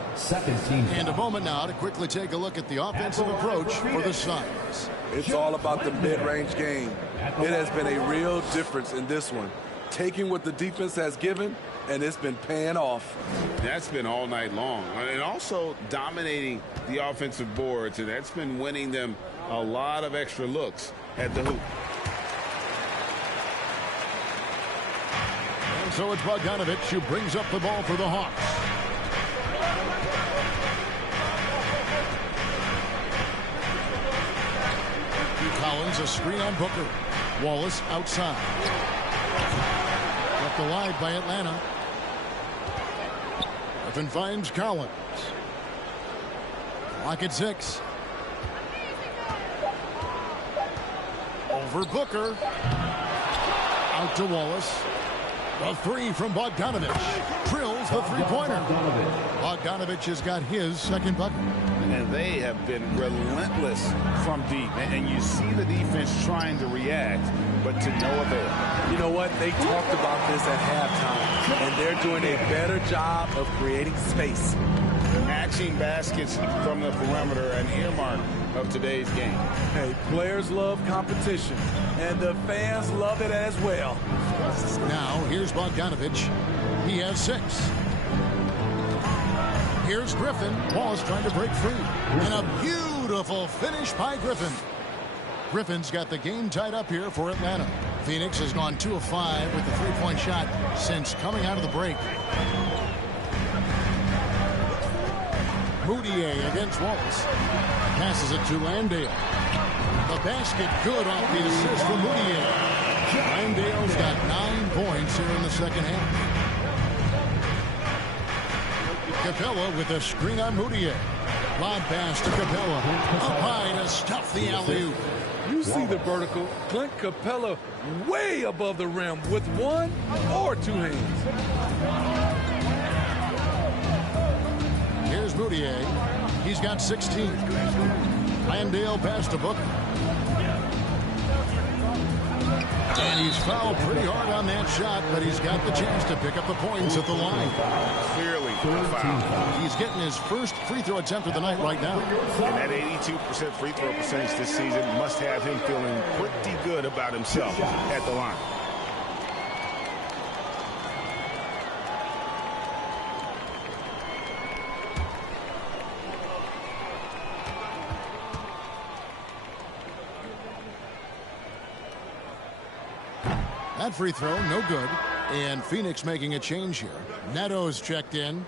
And a moment now to quickly take a look at the offensive approach for the Suns. It's all about the mid-range game. It has been a real difference in this one. Taking what the defense has given, and it's been paying off. That's been all night long. And also dominating the offensive boards, and that's been winning them a lot of extra looks at the hoop. And so it's Bogdanovic who brings up the ball for the Hawks. Collins, a screen on Booker. Wallace outside. Left alive by Atlanta. Griffin finds Collins. Clock at 6. Over Booker. Out to Wallace. The 3 from Bogdanovic. Drills the three-pointer. Bogdanovic has got his second bucket. And they have been relentless from deep. And you see the defense trying to react, but to no avail. You know what? They talked about this at halftime, and they're doing a better job of creating space. Matching baskets from the perimeter, an earmark of today's game. Hey, players love competition, and the fans love it as well. Now, here's Bogdanovic. He has 6. Here's Griffin. Wallace trying to break free. And a beautiful finish by Griffin. Griffin's got the game tied up here for Atlanta. Phoenix has gone 2 of 5 with the three-point shot since coming out of the break. Moutier against Wallace. Passes it to Landale. The basket good off the assist from Moutier. Landale's got 9 points here in the second half. Capella with a screen on Moutier. Lob pass to Capella. Up high to stuff the alley-oop. You see the vertical. Clint Capella way above the rim with 1 or 2 hands. Here's Moutier. He's got 16. Landale pass to Booker. And he's fouled pretty hard on that shot, but he's got the chance to pick up the points at the line. Clearly a foul. He's getting his first free throw attempt of the night right now. And that 82% free throw percentage this season must have him feeling pretty good about himself at the line. That free throw, no good. And Phoenix making a change here. Neto's checked in.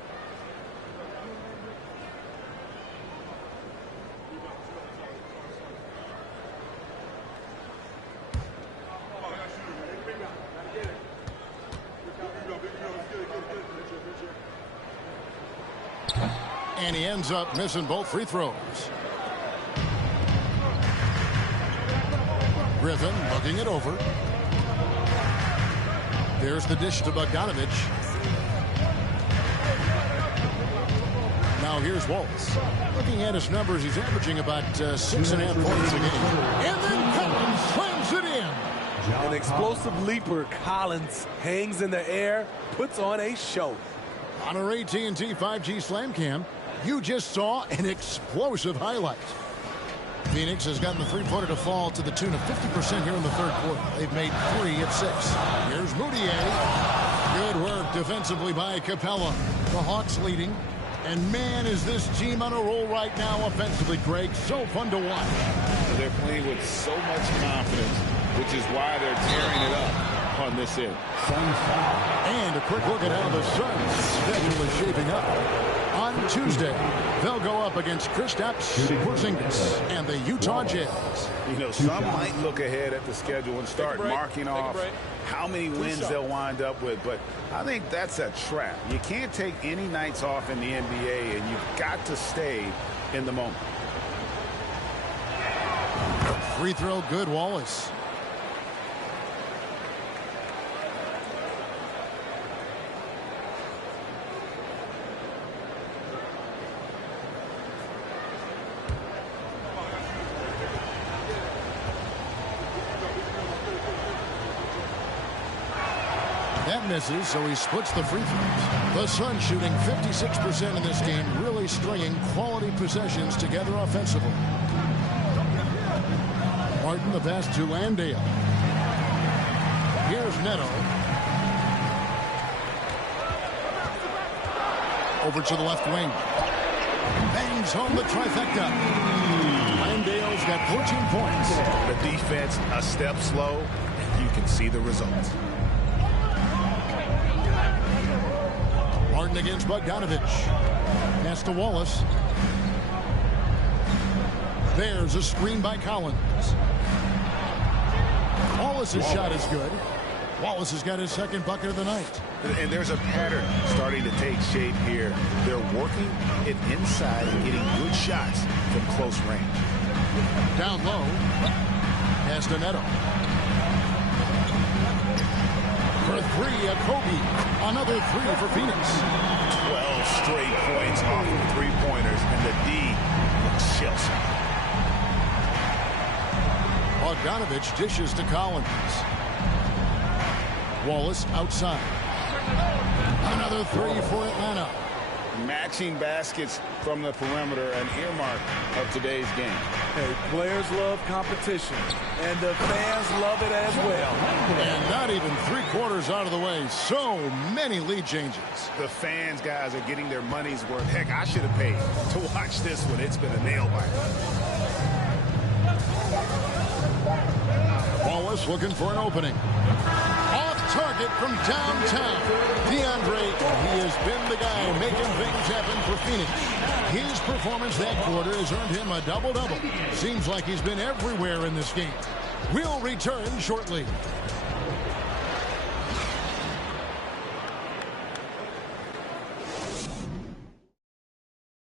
And he ends up missing both free throws. Griffin looking it over. There's the dish to Bogdanovic. Now Now here's Wallace. Looking at his numbers, he's averaging about 6.5 points a game. And then Collins slams it in. An explosive leaper, Collins hangs in the air, puts on a show. On our AT&T 5G Slam Cam, you just saw an explosive highlight. Phoenix has gotten the three-pointer to fall to the tune of 50% here in the third quarter. They've made 3 of 6. Here's Moutier. Good work defensively by Capella. The Hawks leading. And man, is this team on a roll right now offensively, Greg. So fun to watch. They're playing with so much confidence, which is why they're tearing it up on this end. And a quick look at how the Suns' schedule is shaping up. On Tuesday, they'll go up against Kristaps Porzingis and the Utah Jazz. You know, some might look ahead at the schedule and start marking off how many wins they'll wind up with, but I think that's a trap. You can't take any nights off in the NBA, and you've got to stay in the moment. Free throw good, Wallace. That misses, so he splits the free throws. The Suns shooting 56% in this game, really stringing quality possessions together offensively. Martin the pass to Landale. Here's Neto. Over to the left wing. Bangs home the trifecta. Landale's got 14 points. The defense a step slow, and you can see the results. Martin against Bogdanovich. Pass to Wallace. There's a screen by Collins. Wallace's shot is good. Wallace has got his second bucket of the night. And there's a pattern starting to take shape here. They're working it inside and getting good shots from close range. Down low. Pass to Neto. For 3, a Kobe. Another 3 for Phoenix. 12 straight points off of three-pointers, and the D looks Chelsea. Bogdanovich dishes to Collins. Wallace outside. Another 3 for Atlanta. Matching baskets from the perimeter, an earmark of today's game. Hey, players love competition, and the fans love it as well. And not even 3/4 out of the way. So many lead changes. The fans, guys, are getting their money's worth. Heck, I should have paid to watch this one. It's been a nail-biter. Wallace looking for an opening. Off target from downtown. DeAndre, he has been the guy making things happen for Phoenix. His performance that quarter has earned him a double-double. Seems like he's been everywhere in this game. We'll return shortly.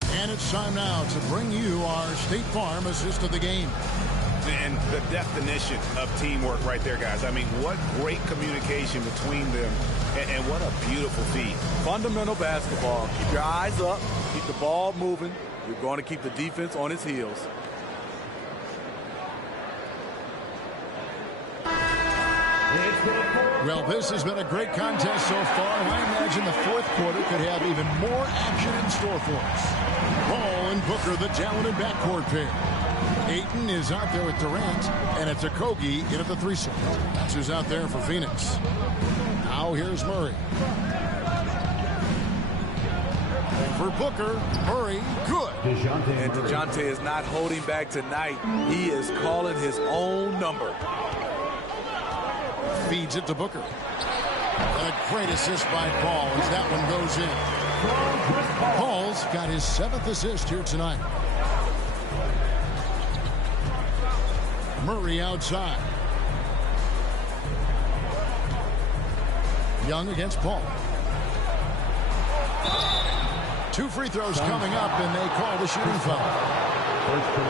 And it's time now to bring you our State Farm assist of the game. And the definition of teamwork right there, guys. I mean, what great communication between them, and what a beautiful feed. Fundamental basketball. Keep your eyes up. Keep the ball moving. You're going to keep the defense on its heels. Well, this has been a great contest so far, and I imagine the fourth quarter could have even more action in store for us. Paul and Booker, the talented backcourt pair. Ayton is out there with Durant, and it's Okogie in at the 3 slot. That's who's out there for Phoenix. Now here's Murray. For Booker, Murray, good. And DeJounte is not holding back tonight. He is calling his own number. Feeds it to Booker. A great assist by Paul as that one goes in. Paul's got his 7th assist here tonight. Murray outside. Young against Paul. 2 free throws coming up, and they call the shooting foul.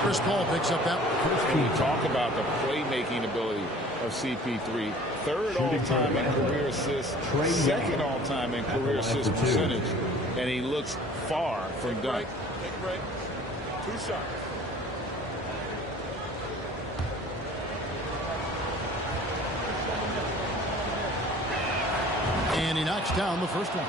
Chris Paul picks up that one. We talk about the playmaking ability of CP3. 3rd all-time in career assists, 2nd all-time in career assist percentage. and he looks far from done. Take a break. 2 shots. And he knocks down the first one.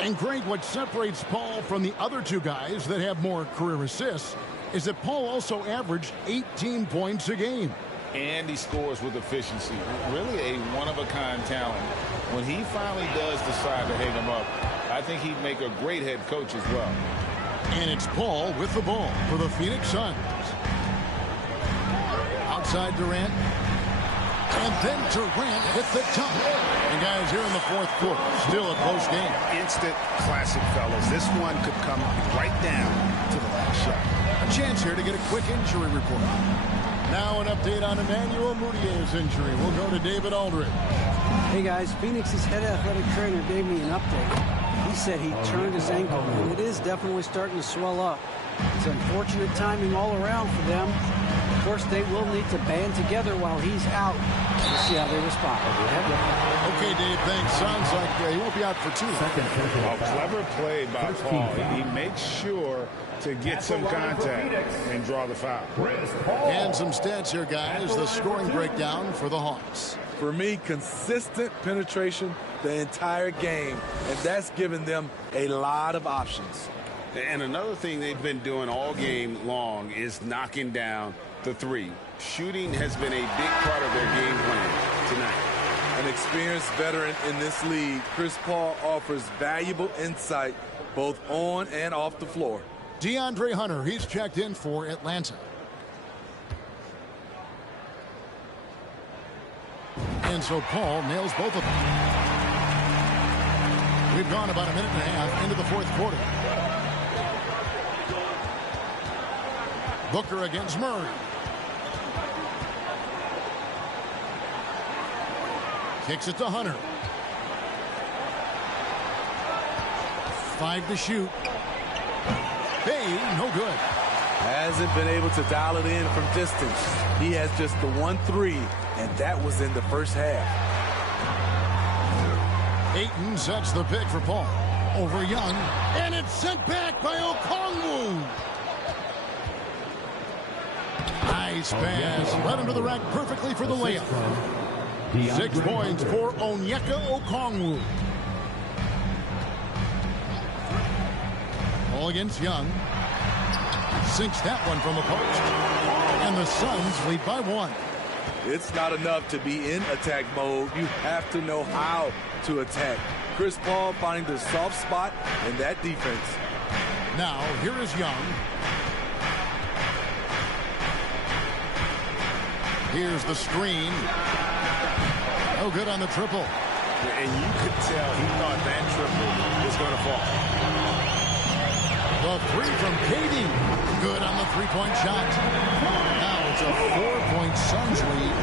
And Greg, what separates Paul from the other two guys that have more career assists is that Paul also averaged 18 points a game. And he scores with efficiency. Really a one-of-a-kind talent. When he finally does decide to hang him up, I think he'd make a great head coach as well. And it's Paul with the ball for the Phoenix Suns. Outside Durant. And then Durant hit the top. And guys, here in the fourth quarter, still a close game. Instant classic, fellas. This one could come right down to the last shot. A chance here to get a quick injury report. Now an update on Emmanuel Mudiay's injury. We'll go to David Aldridge. Hey guys, Phoenix's head athletic trainer gave me an update. He said he turned his ankle, and it is definitely starting to swell up. It's unfortunate timing all around for them. Of course, they will need to band together while he's out. We'll see how they respond. Okay, Dave, thanks. Sounds like he won't be out for 2. A clever play by Paul. He makes sure to get some contact and draw the foul. And some stats here, guys. The scoring breakdown for the Hawks. For me, consistent penetration the entire game, and that's given them a lot of options. And another thing they've been doing all game long is knocking down the three. Shooting has been a big part of their game plan tonight. An experienced veteran in this league, Chris Paul offers valuable insight both on and off the floor. DeAndre Hunter, he's checked in for Atlanta. And so Paul nails both of them. We've gone about a minute and a half into the fourth quarter. Booker against Murray. Kicks it to Hunter. 5 to shoot. Bay, no good. Hasn't been able to dial it in from distance. He has just the 1 3, and that was in the first half. Ayton sets the pick for Paul. Over Young, and it's sent back by Okongwu. Nice pass. Right under the rack perfectly for the layup. 6 points for Onyeka Okongwu. Ball against Young. Sinks that one from the post. And the Suns lead by 1. It's not enough to be in attack mode. You have to know how to attack. Chris Paul finding the soft spot in that defense. Now, here is Young. Here's the screen. No good on the triple. And you could tell he thought that triple was going to fall. The 3 from KD. Good on the 3-point shot. Now it's a 4-point Suns lead.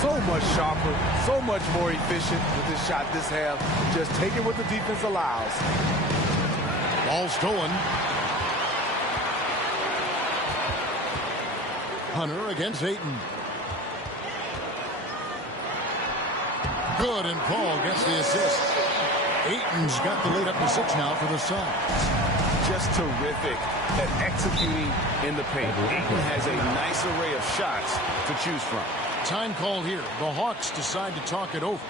So much sharper, so much more efficient with this shot this half. Just take it what the defense allows. Ball stolen. Hunter against Ayton. Good, and Paul gets the assist. Ayton's got the lead up to 6 now for the Suns. Just terrific at executing in the paint. Ayton has a nice array of shots to choose from. Time called here. The Hawks decide to talk it over.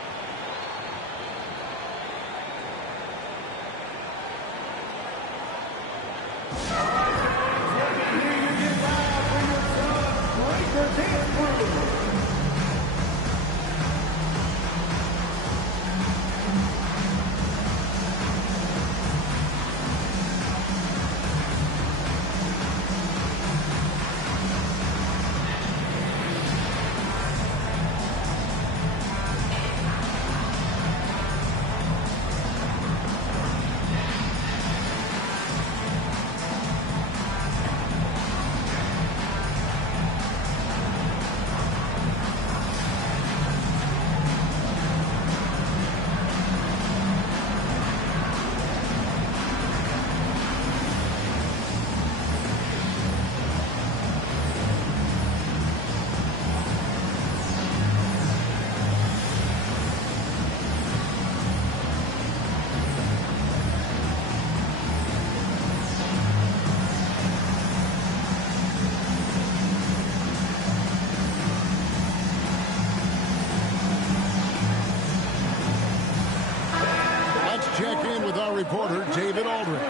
reporter David Aldridge.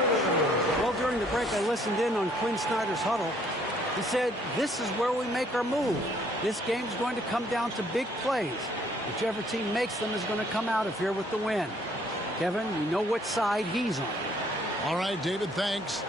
Well, during the break, I listened in on Quinn Snyder's huddle. He said, this is where we make our move. This game's going to come down to big plays. Whichever team makes them is going to come out of here with the win. Kevin, you know what side he's on. All right, David, thanks.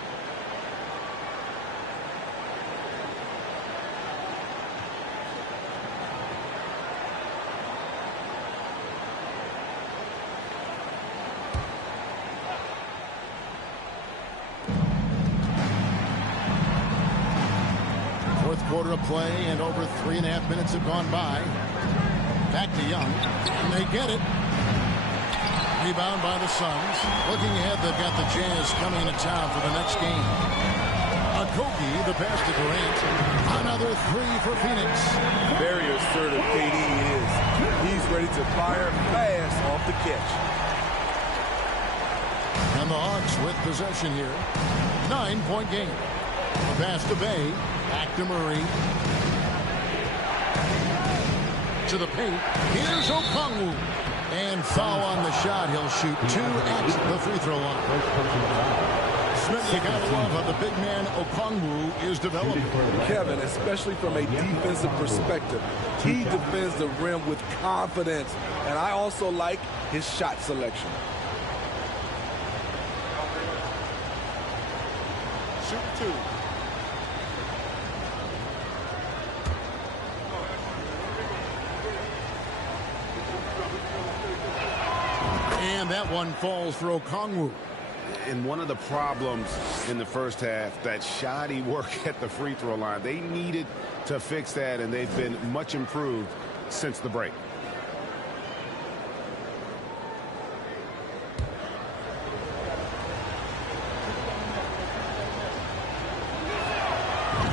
Quarter of play, and over 3.5 minutes have gone by. Back to Young, and they get it. Rebound by the Suns. Looking ahead, they've got the Jazz coming into town for the next game. Akogi, the pass to Durant. Another three for Phoenix. Very assertive KD is. He's ready to fire fast off the catch. And the Hawks with possession here. 9-point game. The pass to Bay. Back to Murray. To the paint. Here's Okongwu. And foul on the shot. He'll shoot 2 at the free throw line. Smith, you gotta love how the big man Okongwu is developing. Kevin, especially from a defensive perspective, he defends the rim with confidence. And I also like his shot selection. Shoot 2. And that one falls for Okongwu. And one of the problems in the first half, that shoddy work at the free throw line. They needed to fix that, and they've been much improved since the break.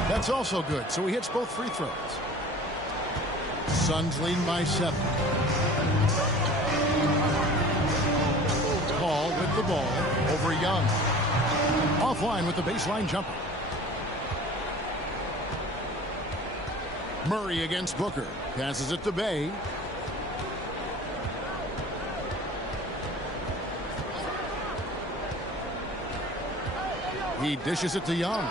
That's also good. So he hits both free throws. Suns leading by 7. Paul with the ball over Young. Offline with the baseline jumper. Murray against Booker. Passes it to Bay. He dishes it to Young.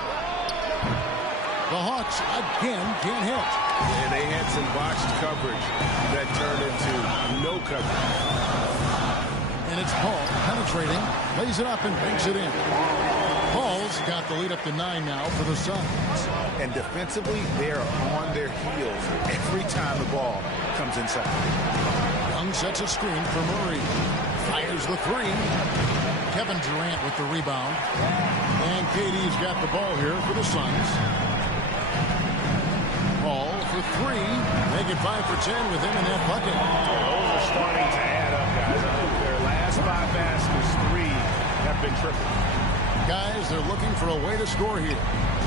The Hawks again can't hit. And they had some botched coverage that turned into no coverage. And it's Paul penetrating, lays it up and banks it in. Paul's got the lead up to 9 now for the Suns. And defensively, they are on their heels every time the ball comes inside. Young sets a screen for Murray. Fires the 3. Kevin Durant with the rebound. And KD's got the ball here for the Suns. Paul for 3. Make it 5 for 10 with him in that bucket. Those are starting to add up, guys. Their last 5 baskets, 3 have been triple. Guys, they're looking for a way to score here.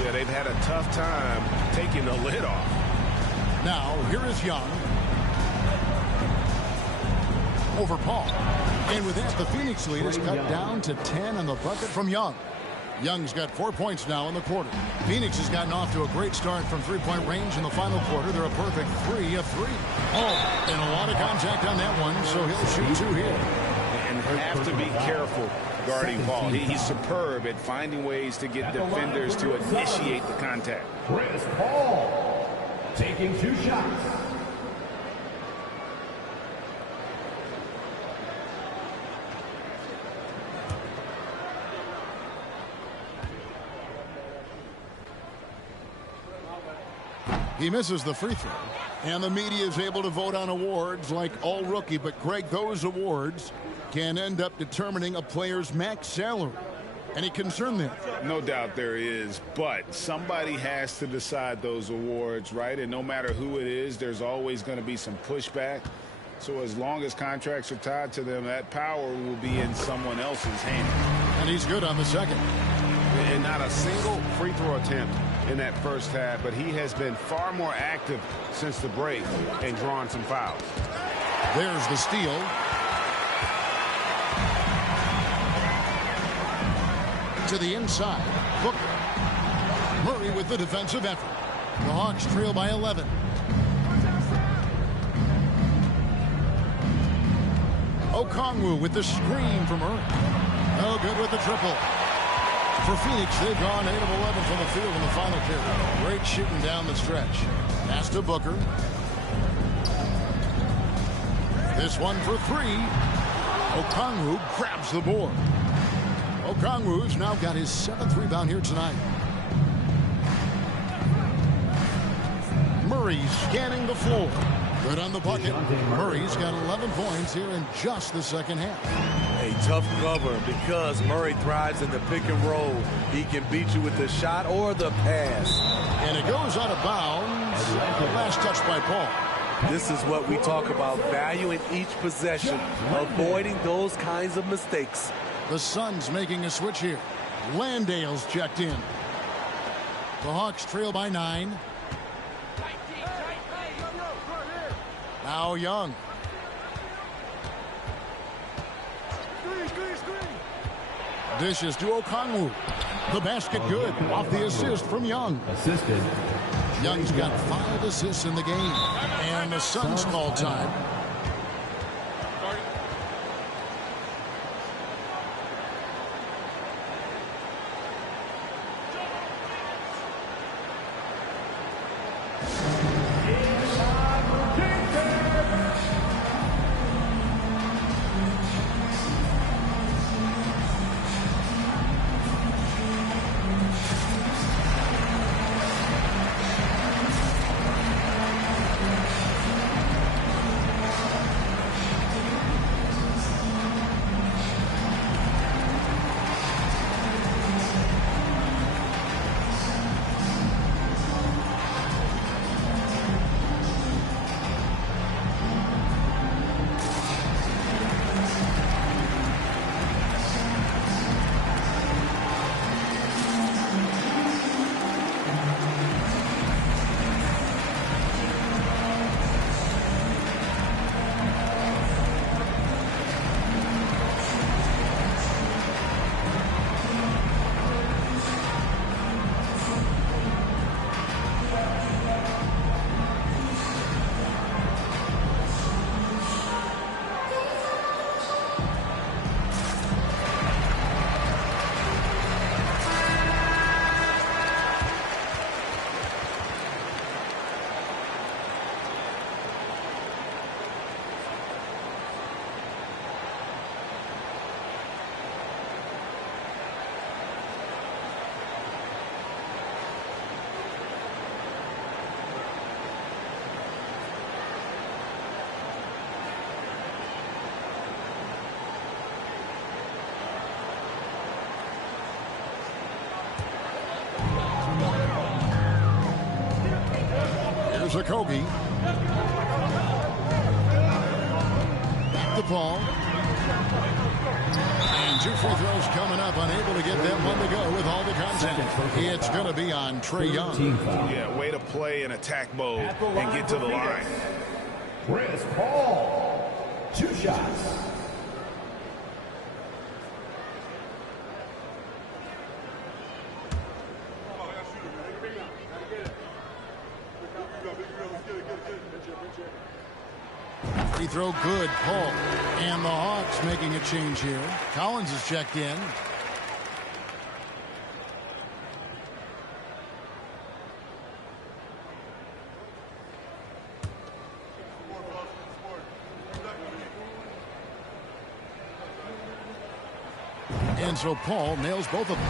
Yeah, they've had a tough time taking the lid off. Now, here is Young. Over Paul. And with that, the Phoenix lead is cut down to 10 on the bucket from Young. Young's got 4 points now in the quarter. Phoenix has gotten off to a great start from three-point range in the final quarter. They're a perfect 3 of 3. Oh, and a lot of contact on that one, so he'll shoot 2 here. And have to be careful guarding Paul. He's superb at finding ways to get defenders to initiate the contact. Chris Paul taking 2 shots. He misses the free throw. And the media is able to vote on awards like All-Rookie. But, Greg, those awards can end up determining a player's max salary. Any concern there? No doubt there is. But somebody has to decide those awards, right? And no matter who it is, there's always going to be some pushback. So as long as contracts are tied to them, that power will be in someone else's hand. And he's good on the second. And not a single free throw attempt in that first half, but he has been far more active since the break and drawn some fouls. There's the steal. To the inside. Booker. Murray with the defensive effort. The Hawks trail by 11. Okongwu with the screen from Murray. No good with the triple. For Phoenix, they've gone 8 of 11 from the field in the final period. Great shooting down the stretch. Pass to Booker. This one for 3. Okongwu grabs the board. Okongwu's now got his 7th rebound here tonight. Murray scanning the floor. Good on the bucket. Murray's got 11 points here in just the second half. A tough cover because Murray thrives in the pick and roll. He can beat you with the shot or the pass. And it goes out of bounds. Last touch by Paul. This is what we talk about, valuing each possession, avoiding those kinds of mistakes. The Suns making a switch here. Landale's checked in. The Hawks trail by 9. Now Young. Dishes to Okongwu. The basket good. Off the assist from Young. Assisted. Young's got 5 assists in the game. And the Suns call time. Kobe. Back to Paul. And 2 free throws coming up. Unable to get that one to go with all the contact. It's going to be on Trae Young. Yeah, way to play in attack mode and get to the line. Chris Paul. 2 shots. Free throw good, Paul. And the Hawks making a change here. Collins is checked in. And so Paul nails both of them.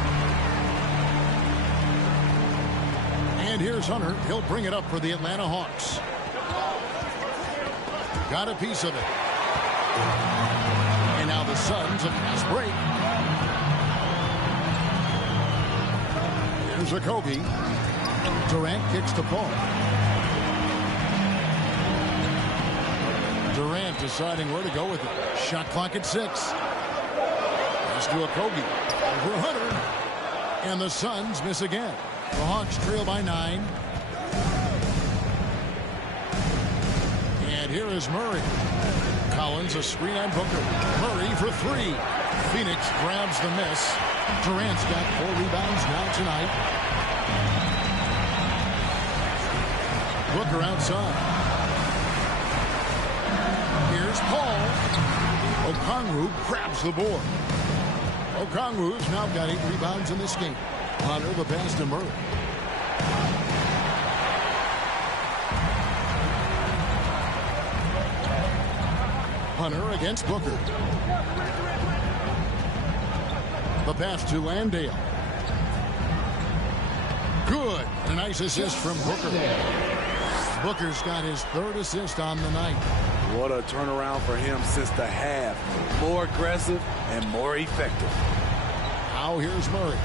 And here's Hunter. He'll bring it up for the Atlanta Hawks. Got a piece of it. And now the Suns a fast break. Here's a Kobe. Durant kicks to Paul. Durant deciding where to go with it. Shot clock at 6. Pass to a Kobe. Over Hunter. And the Suns miss again. The Hawks trail by 9. And here is Murray. Collins a screen on Booker. Murray for 3. Phoenix grabs the miss. Durant's got 4 rebounds now tonight. Booker outside. Here's Paul. Okongwu grabs the board. Okongwu's now got 8 rebounds in this game. Hunter the pass to Murray. Hunter against Booker. The pass to Landale. Good. A nice assist from Booker. Booker's got his 3rd assist on the night. What a turnaround for him since the half. More aggressive and more effective. Now here's Murray.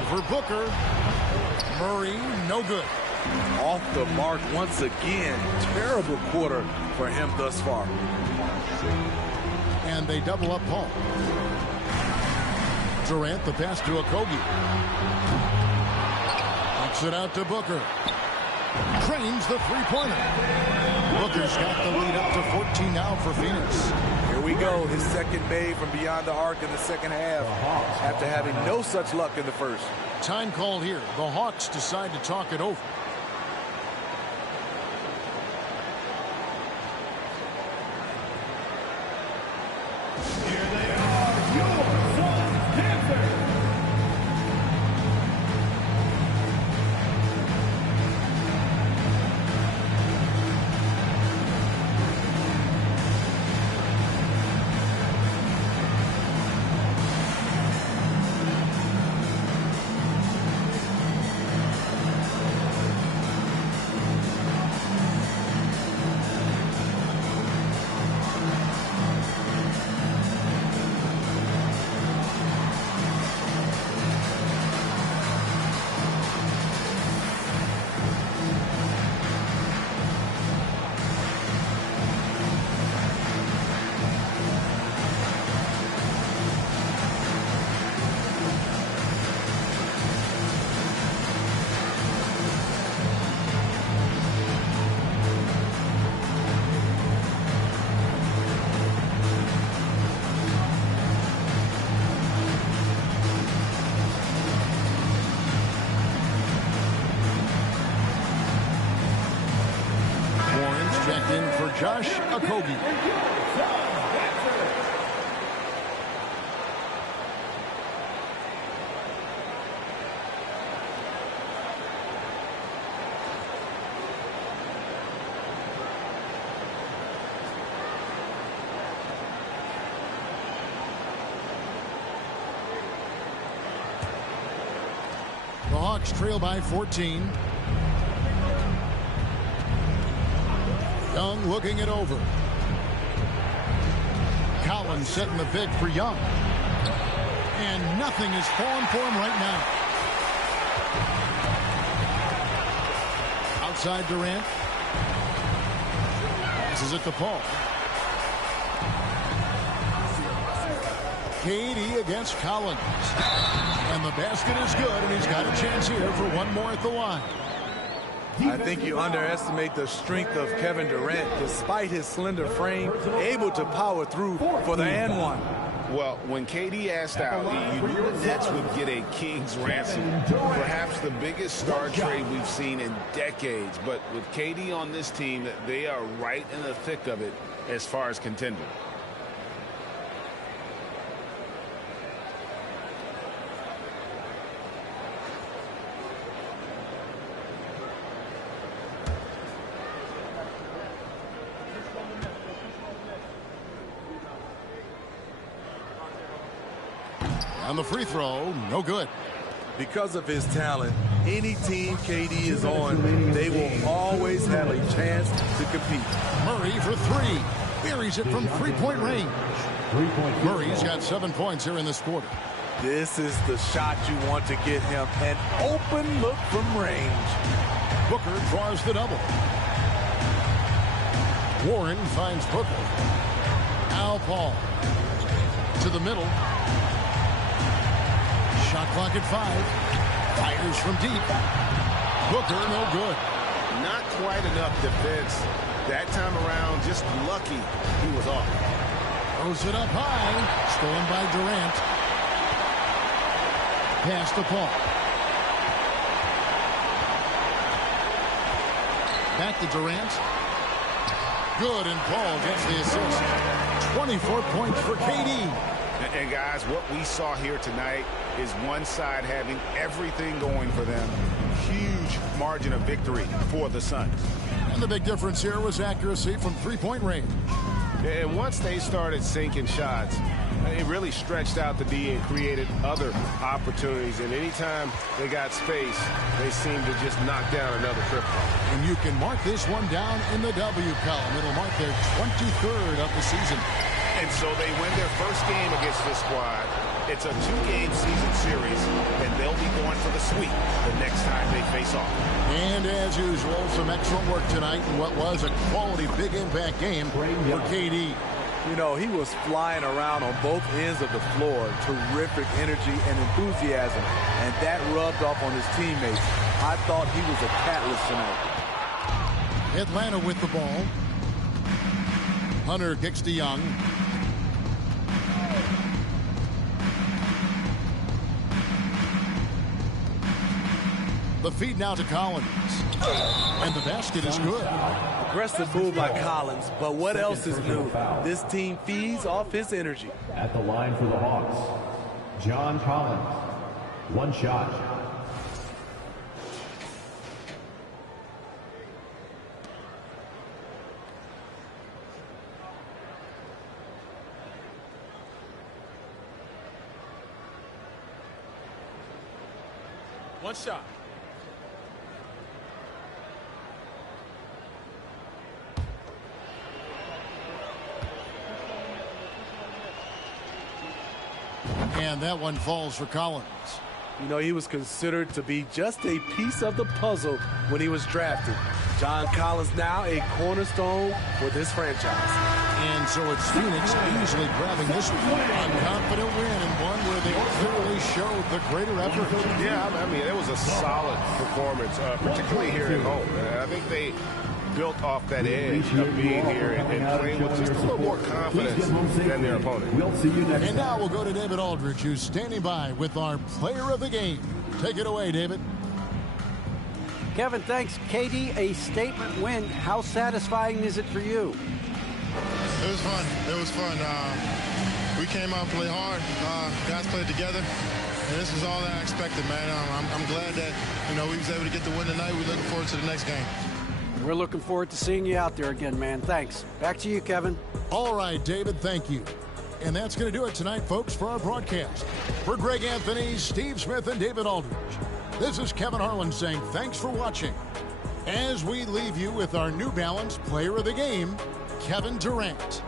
Over Booker. Murray, no good. Off the mark once again. Terrible quarter for him thus far. And they double up Paul. Durant the pass to Okogie. Knocks it out to Booker. Trains the three-pointer. Booker's got the lead up to 14 now for Phoenix. Here we go. His second made from beyond the arc in the second half after having no such luck in the first. Time called here. The Hawks decide to talk it over. Here they are, your Sons Dancers. Josh Okogie. The Hawks trail by 14. Young looking it over. Collins setting the pick for Young. And nothing is falling for him right now. Outside Durant. Passes it to Paul. KD against Collins. And the basket is good, and he's got a chance here for one more at the line. I think you underestimate the strength of Kevin Durant. Despite his slender frame, able to power through for the and one. Well, when KD asked out, you knew the Nets would get a king's ransom. Perhaps the biggest star trade we've seen in decades. But with KD on this team, they are right in the thick of it as far as contending. On the free throw, no good. Because of his talent, any team KD is on, they will always have a chance to compete. Murray for three. Buries it from three-point range. Murray's got 7 points here in this quarter. This is the shot you want to get him. An open look from range. Booker draws the double. Warren finds Booker. Now Paul. To the middle. Shot clock at 5. Fires from deep. Booker, no good. Not quite enough defense. That time around, just lucky he was off. Throws it up high. Stolen by Durant. Pass to Paul. Back to Durant. Good, and Paul gets the assist. 24 points for KD. And guys, what we saw here tonight is one side having everything going for them. Huge margin of victory for the Suns. And the big difference here was accuracy from three-point range. And once they started sinking shots, it really stretched out the D and created other opportunities. And anytime they got space, they seemed to just knock down another triple. And you can mark this one down in the W column. It'll mark their 23rd of the season. And so they win their first game against this squad. It's a 2-game season series, and they'll be going for the sweep the next time they face off. And as usual, some excellent work tonight in what was a quality big impact game for KD. You know, he was flying around on both ends of the floor. Terrific energy and enthusiasm, and that rubbed off on his teammates. I thought he was a catalyst tonight. Atlanta with the ball. Hunter kicks to Young. The feed now to Collins. And the basket is good. Aggressive move by Collins, but what else is new? This team feeds off his energy. At the line for the Hawks, John Collins. One shot. One shot. And that one falls for Collins. You know, he was considered to be just a piece of the puzzle when he was drafted. John Collins now a cornerstone for this franchise. And so it's Phoenix easily grabbing this one. A confident win and one where they clearly showed the greater effort. Yeah, I mean, it was a solid performance, particularly here at home. And I think they built off that edge of being here and playing with just a little more confidence than their opponent. And now we'll go to David Aldridge, who's standing by with our player of the game. Take it away, David. Kevin, thanks. KD, a statement win. How satisfying is it for you? It was fun. It was fun. We came out and played hard. Guys played together. And this is all that I expected, man. I'm glad that, we was able to get the win tonight. We're looking forward to the next game. We're looking forward to seeing you out there again, man. Thanks. Back to you, Kevin. All right, David, thank you. And that's going to do it tonight, folks, for our broadcast. For Greg Anthony, Steve Smith, and David Aldridge, this is Kevin Harlan saying thanks for watching. As we leave you with our New Balance Player of the Game, Kevin Durant.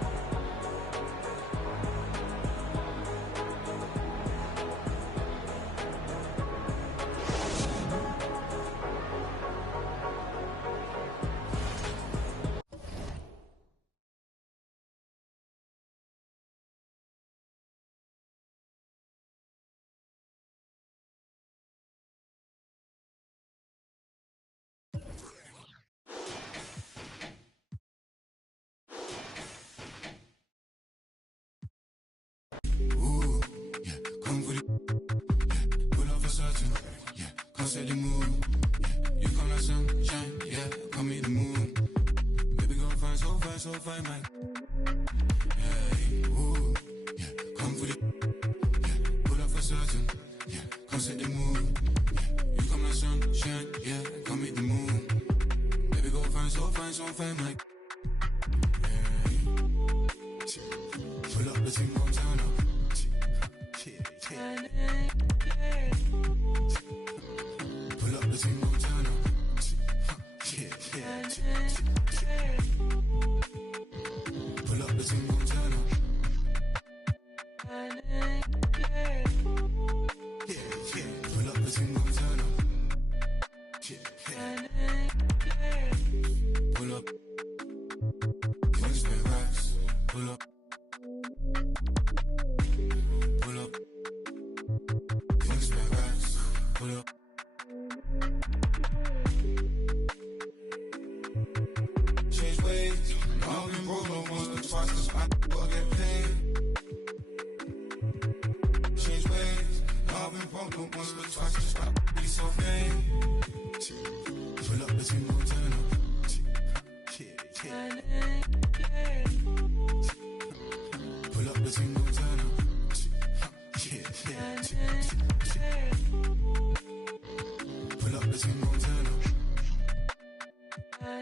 Pull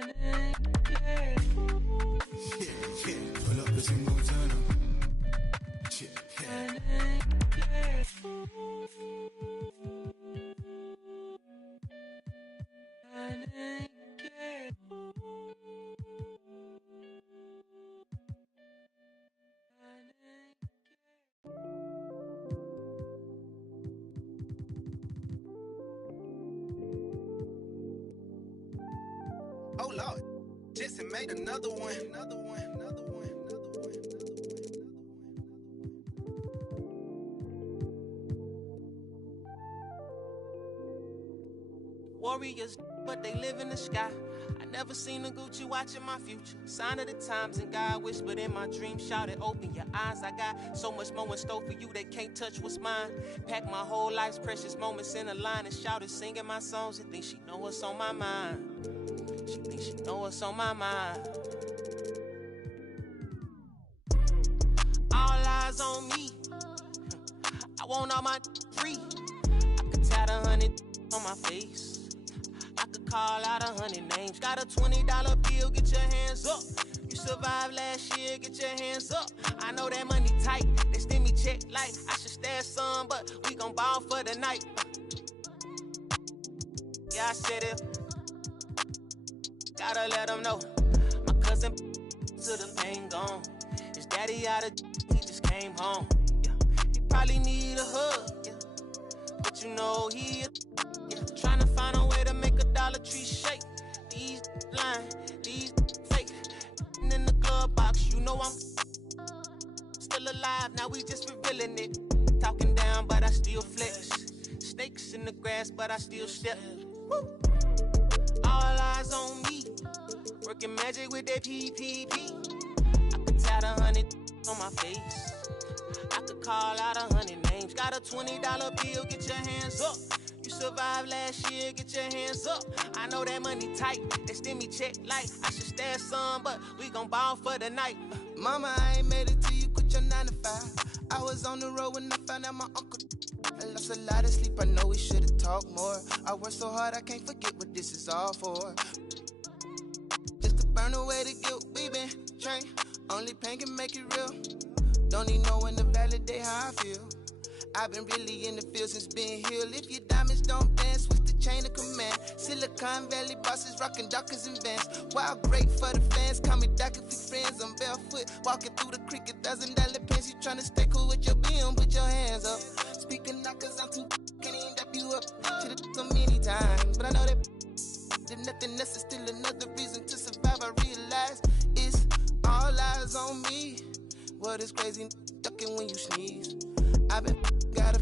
up the single turner. Oh Lord, Jetson made another one. Warriors, but they live in the sky. I never seen a Gucci watching my future. Sign of the times, and God whispered in my dream, shouted, open your eyes. I got so much more in store for you, they can't touch what's mine. Pack my whole life's precious moments in a line and shouted, singing my songs. And think she know what's on my mind. She thinks she know what's on my mind. All eyes on me. I want all my free. I could tat 100 on my face. I could call out 100 names. Got a $20 bill, get your hands up. You survived last year, get your hands up. I know that money tight, they send me check like I should stash some, but we gon' ball for the night. Yeah, I said it. Gotta let them know. My cousin to the pain gone. His daddy out of he just came home. Yeah, he probably need a hug. Yeah, but you know he trying to find a way to make a Dollar Tree shake. These lying, these fake. In the glove box, you know I'm still alive. Now we just revealing it. Talking down, but I still flex. Snakes in the grass, but I still step. Woo. All eyes on me. Working magic with that PPP. I could tat 100 on my face. I could call out 100 names. Got a $20 bill, get your hands up. You survived last year, get your hands up. I know that money tight, they send me check like I should stash some, but we gon' ball for the night. Mama, I ain't made it till you quit your 9 to 5. I was on the road when I found out my uncle. I lost a lot of sleep, I know we should've talked more. I worked so hard, I can't forget what this is all for. Just to burn away the guilt, we been trained. Only pain can make it real. Don't need no one to validate how I feel. I've been really in the field since being healed. If your diamonds don't dance, switch the chain of command. Silicon Valley bosses rocking Dockers and Vans. Wild great for the fans, call me Doc if we friends. I'm barefoot, walking through the creek, $1,000 pants. You tryna stay cool with your BM, put your hands up. Speaking knockers, I'm too can't even dap you up. Should've so many times, but I know that if nothing else is still another reason to survive. I realize it's all eyes on me. What is crazy, ducking when you sneeze. I've been got a